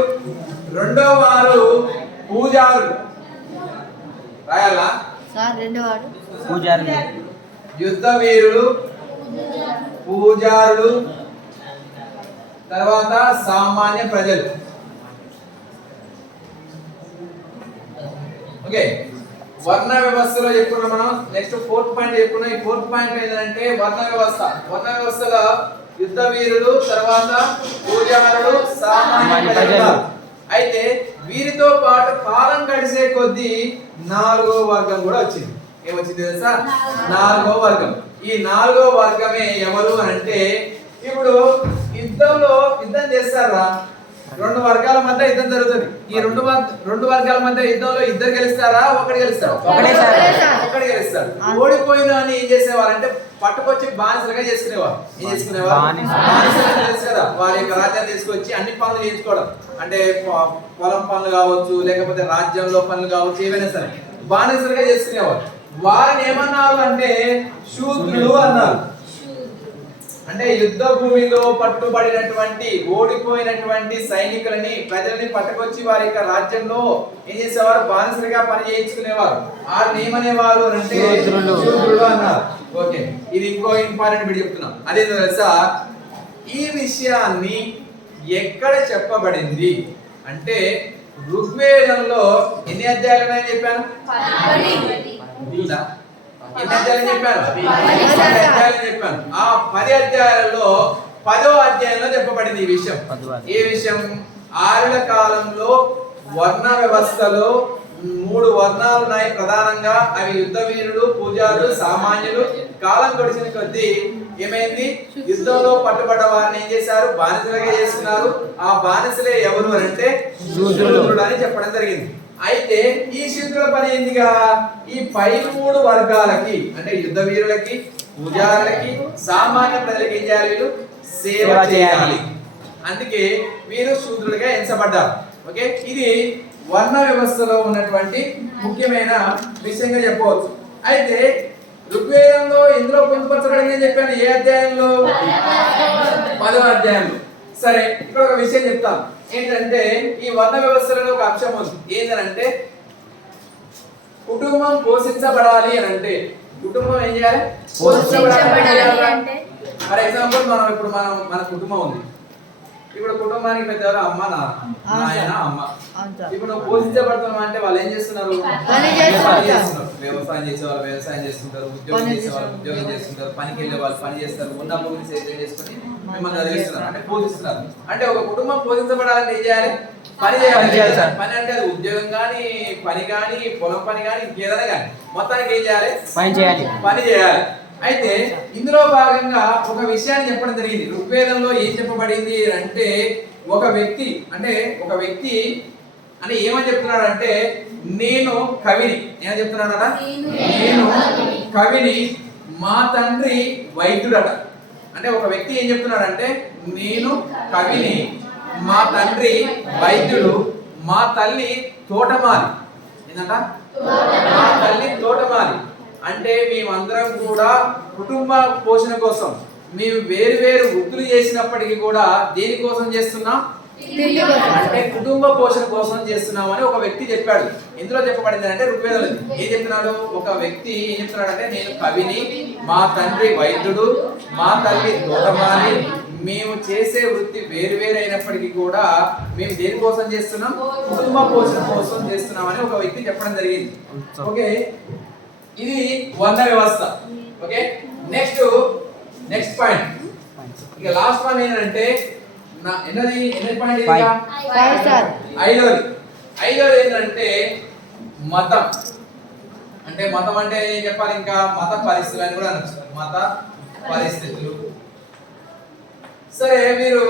రెండో వారు పూజారుడు. రాయాలా? సార్ రెండో వాడు పూజారి. యుద్ధ వీరుడు, పూజారుడు, తర్వాత సామాన్య ప్రజలు. ఓకే, వర్ణ వ్యవస్థలో చెప్పుకున్నాం మనం. నెక్స్ట్ ఫోర్త్ పాయింట్ చెప్పుకున్నాం. ఈ ఫోర్త్ పాయింట్ ఏంటంటే వర్ణ వ్యవస్థ. వర్ణ వ్యవస్థలో యుద్ధ వీరుడు, తర్వాత పూజారుడు, సామాన్య ప్రజలు. అయితే వీరితో పాటు కాలం గడిచే కొద్దీ 4వ వర్గం కూడా వచ్చింది. ఏమొచ్చింది తెలుసా? 4వ వర్గం. ఈ 4వ వర్గమే ఎవరు అంటే, ఇప్పుడు యుద్ధం చేస్తారా? రెండు వర్గాల మధ్య యుద్ధం జరుగుతుంది. ఈ రెండు వర్గాల మధ్య యుద్ధంలో ఇద్దరు గెలుస్తారా? ఒకటి గెలుస్తాడు. ఒకటి గెలుస్తాడు. ఓడిపోయిన అని ఏం చేసేవారు అంటే పట్టుకొచ్చి బానిసలుగా చేసుకునేవారు. ఏం చేసుకునేవారు? బానిసలుగా తెలుసు కదా, వారి యొక్క రాజ్యాన్ని తీసుకొచ్చి అన్ని పనులు చేయించుకోవడం. అంటే పొలం పనులు కావచ్చు, లేకపోతే రాజ్యంలో పనులు కావచ్చు, ఏవైనా సరే బానిసలుగా చేసుకునేవారు. వారిని ఏమన్నారు అంటే శూద్రులు అన్నారు. అంటే యుద్ధ భూమిలో పట్టుబడినటువంటి ఓడిపోయినటువంటి సైనికులని, ప్రజల్ని పట్టుకొచ్చి వారి యొక్క రాజ్యంలో ఏం చేసేవారు? బానిసలుగా పని చేయించుకునేవారు. వారిని ఏమనేవారు అంటే శూద్రులు అన్నారు. ఓకే, ఇది ఇంకో ఇంపార్టెంట్ బిట్ చెప్తున్నాం. అదే తెలుసా? ఈ విషయాన్ని ఎక్కడ చెప్పబడింది అంటే ఋగ్వేదంలో ఎన్ని అధ్యాయాలు ఉన్నాయని చెప్పాను? ఎన్ని అధ్యాయాలు చెప్పాను? 10 అధ్యాయాలు చెప్పాను. ఆ 10 అధ్యాయాలలో 10వ అధ్యాయంలో చెప్పబడింది ఈ విషయం. ఏ విషయం? ఆర్యుల కాలంలో వర్ణ వ్యవస్థలో 3 వర్ణాలు ఉన్నాయి ప్రధానంగా. అవి యుద్ధ వీరుడు, పూజారులు, సామాన్యులు. కాలం గడిచిన కొద్దీ ఏమైంది? యుద్ధంలో పట్టుబడ్డ వారిని ఏం చేశారు? బానిసలుగా చేసుకున్నారు. ఆ బానిసలే ఎవరు అంటే శూద్రులు అని చెప్పడం జరిగింది. అయితే ఈ శూద్రుల పని ఏందిగా? ఈ పై 3 వర్గాలకి అంటే యుద్ధ వీరులకి, పూజారులకి, సామాన్య ప్రజలకి ఏం చేయాలి? వీళ్ళు సేవ చేయాలి. అందుకే వీరు శూద్రులుగా ఎంచబడ్డారు. ఓకే, ఇది వర్ణ వ్యవస్థలో ఉన్నటువంటి ముఖ్యమైన విషయంగా చెప్పవచ్చు. అయితే ఋగ్వేదంలో ఎందులో పొందుపరచబడింది అని చెప్పాను? ఏ అధ్యాయంలో? 10వ అధ్యాయంలో. సరే, ఇక్కడ ఒక విషయం చెప్తాను. ఏంటంటే ఈ వర్ణ వ్యవస్థలో ఒక అంశం ఉంది. ఏంటంటే కుటుంబం పోషించబడాలి అని అంటే కుటుంబం ఏం చేయాలి? పోషించబడాలి. ఫర్ ఎగ్జాంపుల్ మన కుటుంబం ఉంది. ఇప్పుడు కుటుంబానికి పెద్దవారు అమ్మ, నాయన, అమ్మ. ఇప్పుడు నువ్వు పోషించబడుతున్నావు అంటే వాళ్ళు ఏం చేస్తున్నారు? వ్యవసాయం చేసేవాళ్ళు వ్యవసాయం చేస్తుంటారు, ఉద్యోగం చేసేవాళ్ళు ఉద్యోగం చేస్తుంటారు, పనికి వెళ్ళే వాళ్ళు పని చేస్తారు, ఉన్న భూమిని సేద్యం చేసుకుని మిమ్మల్ని చదివిస్తున్నారు అంటే పోషిస్తున్నారు. అంటే ఒక కుటుంబం పోషించబడాలంటే ఏం చేయాలి? పని చేయాలి. పని అంటే అది ఉద్యోగం కానీ, పని కానీ, పొలం పని కానీ, ఇంకేదైనా కానీ మొత్తానికి ఏం చేయాలి? పని చేయాలి. అయితే ఇందులో భాగంగా ఒక విషయాన్ని చెప్పడం జరిగింది. ఋగ్వేదంలో ఏం చెప్పబడింది అంటే ఒక వ్యక్తి అంటే ఏమని చెప్తున్నాడు అంటే నేను కవిని. ఏమని చెప్తున్నాడట? నేను కవిని, మా తండ్రి వైద్యుడట. అంటే ఒక వ్యక్తి ఏం చెప్తున్నాడంటే నేను కవిని, మా తండ్రి వైద్యుడు, మా తల్లి తోటమాలి. ఏంటంట? మా తల్లి తోటమాలి. అంటే మేమందరం కూడా కుటుంబ పోషణ కోసం మేము వేరు వేరు వృత్తులు చేసినప్పటికీ కూడా దేనికోసం చేస్తున్నాం అంటే కుటుంబ పోషణ కోసం చేస్తున్నామని ఒక వ్యక్తి చెప్పాడు. ఎందులో చెప్పబడింది అంటే ఋగ్వేదంలో. ఏం చెప్తున్నాడు? ఒక వ్యక్తి ఏం చెప్తున్నాడు అంటే నేను కవిని, మా తండ్రి వైద్యుడు, మా తల్లి తోటమాలి, మేము చేసే వృత్తి వేరు వేరు అయినప్పటికీ కూడా మేము దేనికోసం చేస్తున్నాం? కుటుంబ పోషణ కోసం చేస్తున్నామని ఒక వ్యక్తి చెప్పడం జరిగింది. ఓకే, ఇది వర్ణ వ్యవస్థ. Okay, next point. ఇక లాస్ట్ వన్ ఏంటంటే ఎన్నది పాయింట్? ఐదోది ఏంటంటే మతం. అంటే మతం అంటే ఏం చెప్పాలి? ఇంకా మత పరిస్థితులు అని కూడా అనొచ్చు. మత పరిస్థితులు. సరే, మీరు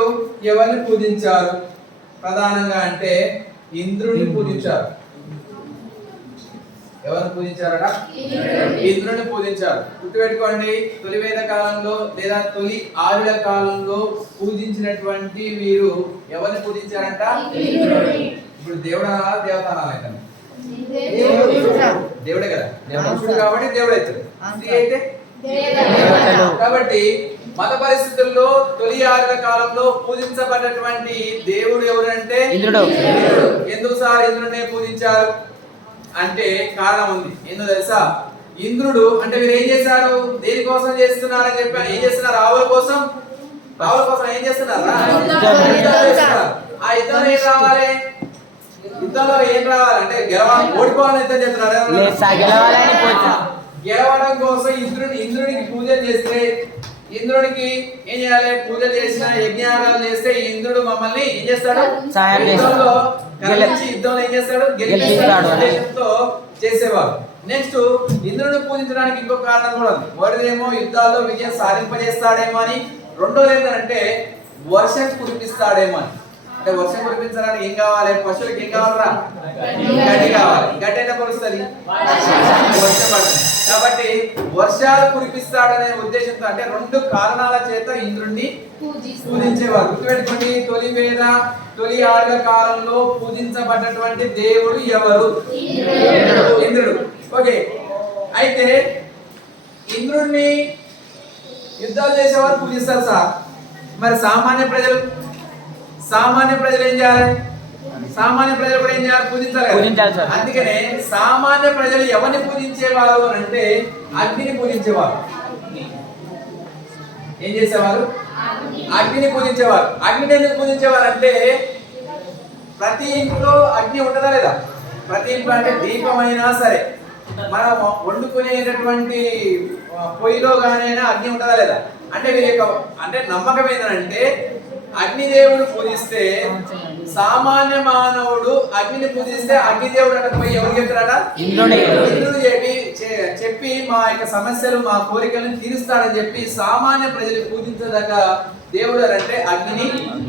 ఎవరిని పూజించారు ప్రధానంగా అంటే ఇంద్రుడిని పూజించారు. ఎవరిని పూజించారట? ఇంద్రుడిని పూజించారు. గుర్తుపెట్టుకోండి, తొలి వేద కాలంలో లేదా తొలి ఆర్యుల కాలంలో పూజించినటువంటి వీరు ఎవరిని పూజించారంట? ఇప్పుడు దేవుడా దేవతానా? దేవుడే కదా. దేవుడు కాబట్టి దేవుడు అవుతాడు. స్త్రీ అయితే దేవతలు. కాబట్టి మత పరిస్థితుల్లో తొలి ఆరుల కాలంలో పూజించబడినటువంటి దేవుడు ఎవరంటే ఇంద్రుడు. ఎందుకు సార్ ఇంద్రుడినే పూజించారు అంటే కారణం ఉంది. ఎందుకు తెలుసా? ఇంద్రుడు అంటే మీరు ఏం చేశారు, దేనికోసం చేస్తున్నారని చెప్పాను. ఏం చేస్తున్నారు? ఆవుల కోసం. ఆవుల కోసం ఏం చేస్తున్నారా? యుద్ధం చేస్తున్నారు. ఆ యుద్ధంలో ఏం రావాలి? యుద్ధంలో ఏం రావాలి అంటే గెలవాలి, ఓడిపోవాలని యుద్ధం చేస్తున్నారు. గెలవాలని పూజ. గెలవడం కోసం ఇంద్రుడికి పూజలు చేస్తే, ఇంద్రుడికి ఏం చేయాలి? పూజలు చేసిన యజ్ఞాగాలు చేస్తే ఇంద్రుడు మమ్మల్ని ఏం చేస్తాడు? సహాయం చేస్తాడు. యుద్ధంలో కలిసి యుద్ధంలో ఏం చేస్తాడు? గెలిపిస్తాడు ఉద్దేశంతో చేసేవారు. నెక్స్ట్ ఇంద్రుడిని పూజించడానికి ఇంకొక కారణం కూడా ఉంది. మొదటిదేమో యుద్ధాల్లో విజయం సాధింపజేస్తాడేమో అని, రెండోది ఏంటంటే వర్షం కురిపిస్తాడేమో అని. అంటే వర్షం కురిపించడానికి ఏం కావాలి? పశువులకు ఏం కావాలరా? గడ్డి కావాలి. గడ్డి అయితే కురుస్తుంది, వర్షం పడుతుంది. కాబట్టి వర్షాలు కురిపిస్తాడనే ఉద్దేశంతో, అంటే రెండు కారణాల చేత ఇంద్రుడిని పూజించేవారు. గుర్తుపెట్టుకోండి, తొలి ఆరుల కాలంలో పూజించబడ్డటువంటి దేవుడు ఎవరు? ఇంద్రుడు. ఓకే, అయితే ఇంద్రుడిని యుద్ధాలు చేసేవారు పూజిస్తారు సార్. మరి సామాన్య ప్రజలు ఏం చేయాలి? సామాన్య ప్రజలు కూడా ఏం చేయాలి? పూజించాలి సార్. అందుకనే సామాన్య ప్రజలు ఎవరిని పూజించేవారు అని అంటే అగ్నిని పూజించేవారు. ఏం చేసేవారు? అగ్నిని పూజించేవారు. అగ్నిని ఎందుకు పూజించేవారు అంటే ప్రతి ఇంట్లో అగ్ని ఉంటుందా లేదా? ప్రతి ఇంట్లో అంటే దీపమైనా సరే, మనం వండుకునేటటువంటి పొయ్యిలో గానైనా అగ్ని ఉంటుందా లేదా? అంటే వీరి యొక్క అంటే నమ్మకం ఏంటంటే అగ్నిదేవుడు పూజిస్తే, సామాన్య మానవుడు అగ్నిని పూజిస్తే అగ్నిదేవుడు అంటే పోయి ఎవరు చెప్తారట? ఇంద్రుడు చెప్పి మా యొక్క సమస్యలు, మా కోరికలను తీరుస్తాడని చెప్పి సామాన్య ప్రజలు పూజించదగ్గ దేవుడు అంటే అగ్నిని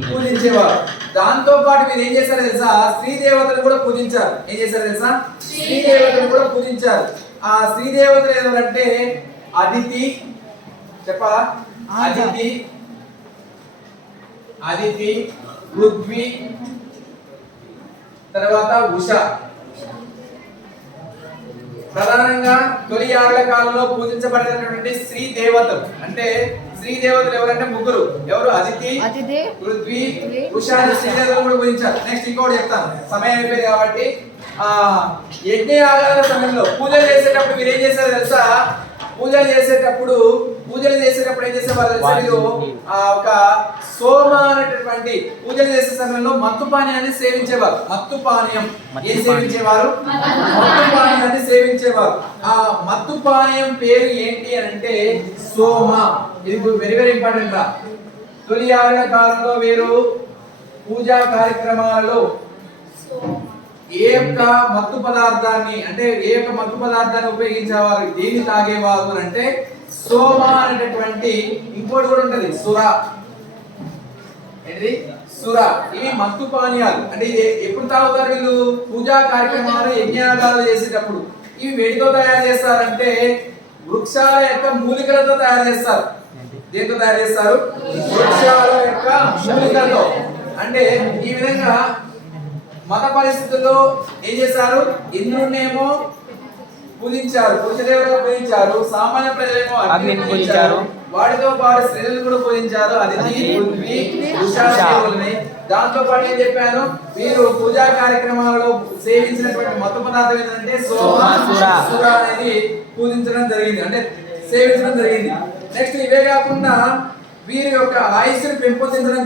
పూజించేవారు. దాంతో పాటు మీరు ఏం చేశారో తెలుసా? స్త్రీ దేవతలు కూడా పూజించారు. ఏం చేశారు తెలుసా? స్త్రీ దేవతలు కూడా పూజించారు. ఆ స్త్రీ దేవతలు ఎవరంటే అదితి, చెప్పాలా? అదితి, పృథ్వీ, తర్వాత ఉష. ప్రధానంగా తొలి ఆరుల కాలంలో పూజించబడినటువంటి స్త్రీ దేవతలు. అంటే స్త్రీ దేవతలు ఎవరంటే ముగ్గురు. ఎవరు? అదితి, పృథ్వీ, ఉష అనే స్త్రీ దేవతలు కూడా పూజించారు. నెక్స్ట్ ఇంకోటి చెప్తాను, సమయం అయిపోయింది కాబట్టి. యజ్ఞయాగాల సమయంలో పూజలు చేసేటప్పుడు మీరు ఏం చేశారో తెలుసా? పూజలు చేసేటప్పుడు ఏం చేసేవారు తెలుసా? మీరు ఒక సోమ అనేటటువంటి పూజలు చేసే సమయంలో మత్తు పానీయాన్ని సేవించేవారు. మత్తు పానీయం ఏం సేవించేవారు? మత్తు పానీయాన్ని సేవించేవారు. ఆ మత్తు పానీయం పేరు ఏంటి అని అంటే సోమ. ఇది వెరీ వెరీ ఇంపార్టెంట్ రా. తొలి ఆరుల కాలంలో వీరు పూజా కార్యక్రమాలలో ఏ యొక్క మత్తు పదార్థాన్ని ఉపయోగించేవారు, దేన్ని తాగేవారు అంటే సోమ అనేటటువంటి. ఇంకోటి కూడా ఉంటది, సుర. ఏంటి? సుర. ఇవి మత్తు పానీయాలు. అంటే ఇది ఎప్పుడు తాగుతారు వీళ్ళు? పూజా కార్యక్రమాలు, యజ్ఞాగాలు చేసేటప్పుడు. ఇవి వేడితో తయారు చేస్తారంటే వృక్షాల యొక్క మూలికలతో తయారు చేస్తారు. దేంతో తయారు చేస్తారు? వృక్షాల యొక్క మూలికలతో. అంటే ఈ విధంగా మత పరిస్థితుల్లో ఏం చేశారు? ఇంద్రుడినేమో పూజించారు, పురుషదేవులను పూజించారు, సామాన్య ప్రజలేమో అగ్నిని పూజించారు, వాటితో పాటు స్త్రీలను కూడా పూజించారు. అదితి, పృథ్వీ, ఉషా దేవులని. దాంతో పాటు ఏం చెప్పాను? వీరు పూజా కార్యక్రమాలలో సేవించినటువంటి మత పదార్థం ఏంటంటే సోమ, సుర అనేది పూజించడం జరిగింది, అంటే సేవించడం జరిగింది. నెక్స్ట్ ఇవే కాకుండా వీరి యొక్క ఆయుస్సును పెంపొందించడం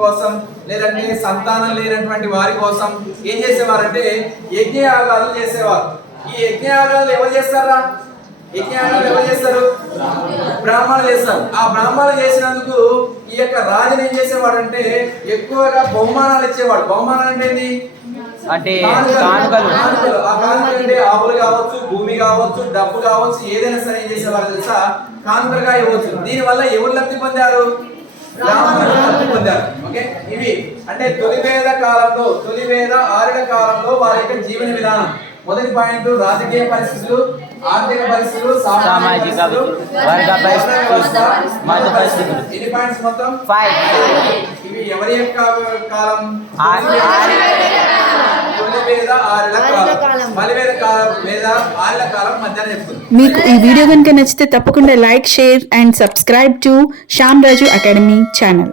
కోసం, లేదంటే సంతానం లేనటువంటి వారి కోసం ఏం చేసేవారంటే యజ్ఞయాగాలు చేసేవారు. ఈ యజ్ఞయాగాలు ఎవరు చేస్తారా? బ్రాహ్మణులు చేస్తారు. ఆ బ్రాహ్మణులు చేసినందుకు ఈ యొక్క రాజుని ఏం చేసేవాడంటే ఎక్కువగా బహుమానాలు ఇచ్చేవాడు. బహుమానాలు అంటే ఏంటి? అంటే కానుకలు. ఆ కానుకలు అంటే ఆవులు కావచ్చు, భూమి కావచ్చు, డబ్బు కావచ్చు, ఏదైనా సరే ఏం చేసేవారు తెలుసా? కానుకలుగా ఇవ్వచ్చు. దీని వల్ల ఎవరు లబ్ధి పొందారు? బ్రాహ్మణులు లబ్ధి పొందారు. ఓకే, ఇవి అంటే తొలివేద ఆరుల కాలంలో వారి యొక్క జీవన విధానం. మొదటి పాయింట్ రాజకీయ పరిస్థితులు, ఆర్థిక పరిస్థితులు, సామాజిక వర్గ పరిస్థితులు. ఎన్ని పాయింట్స్ మొత్తం? 5. ఇవి ఎవరి యొక్క కాలం? లేదా ఆరుల కాలం మలివేద కాలం లేదా ఆరుల కాలం మధ్యాహ్నం చెప్తుంది. మీకు ఈ వీడియో కనుక నచ్చితే తప్పకుండా like, share and subscribe to Shyam Raju academy channel.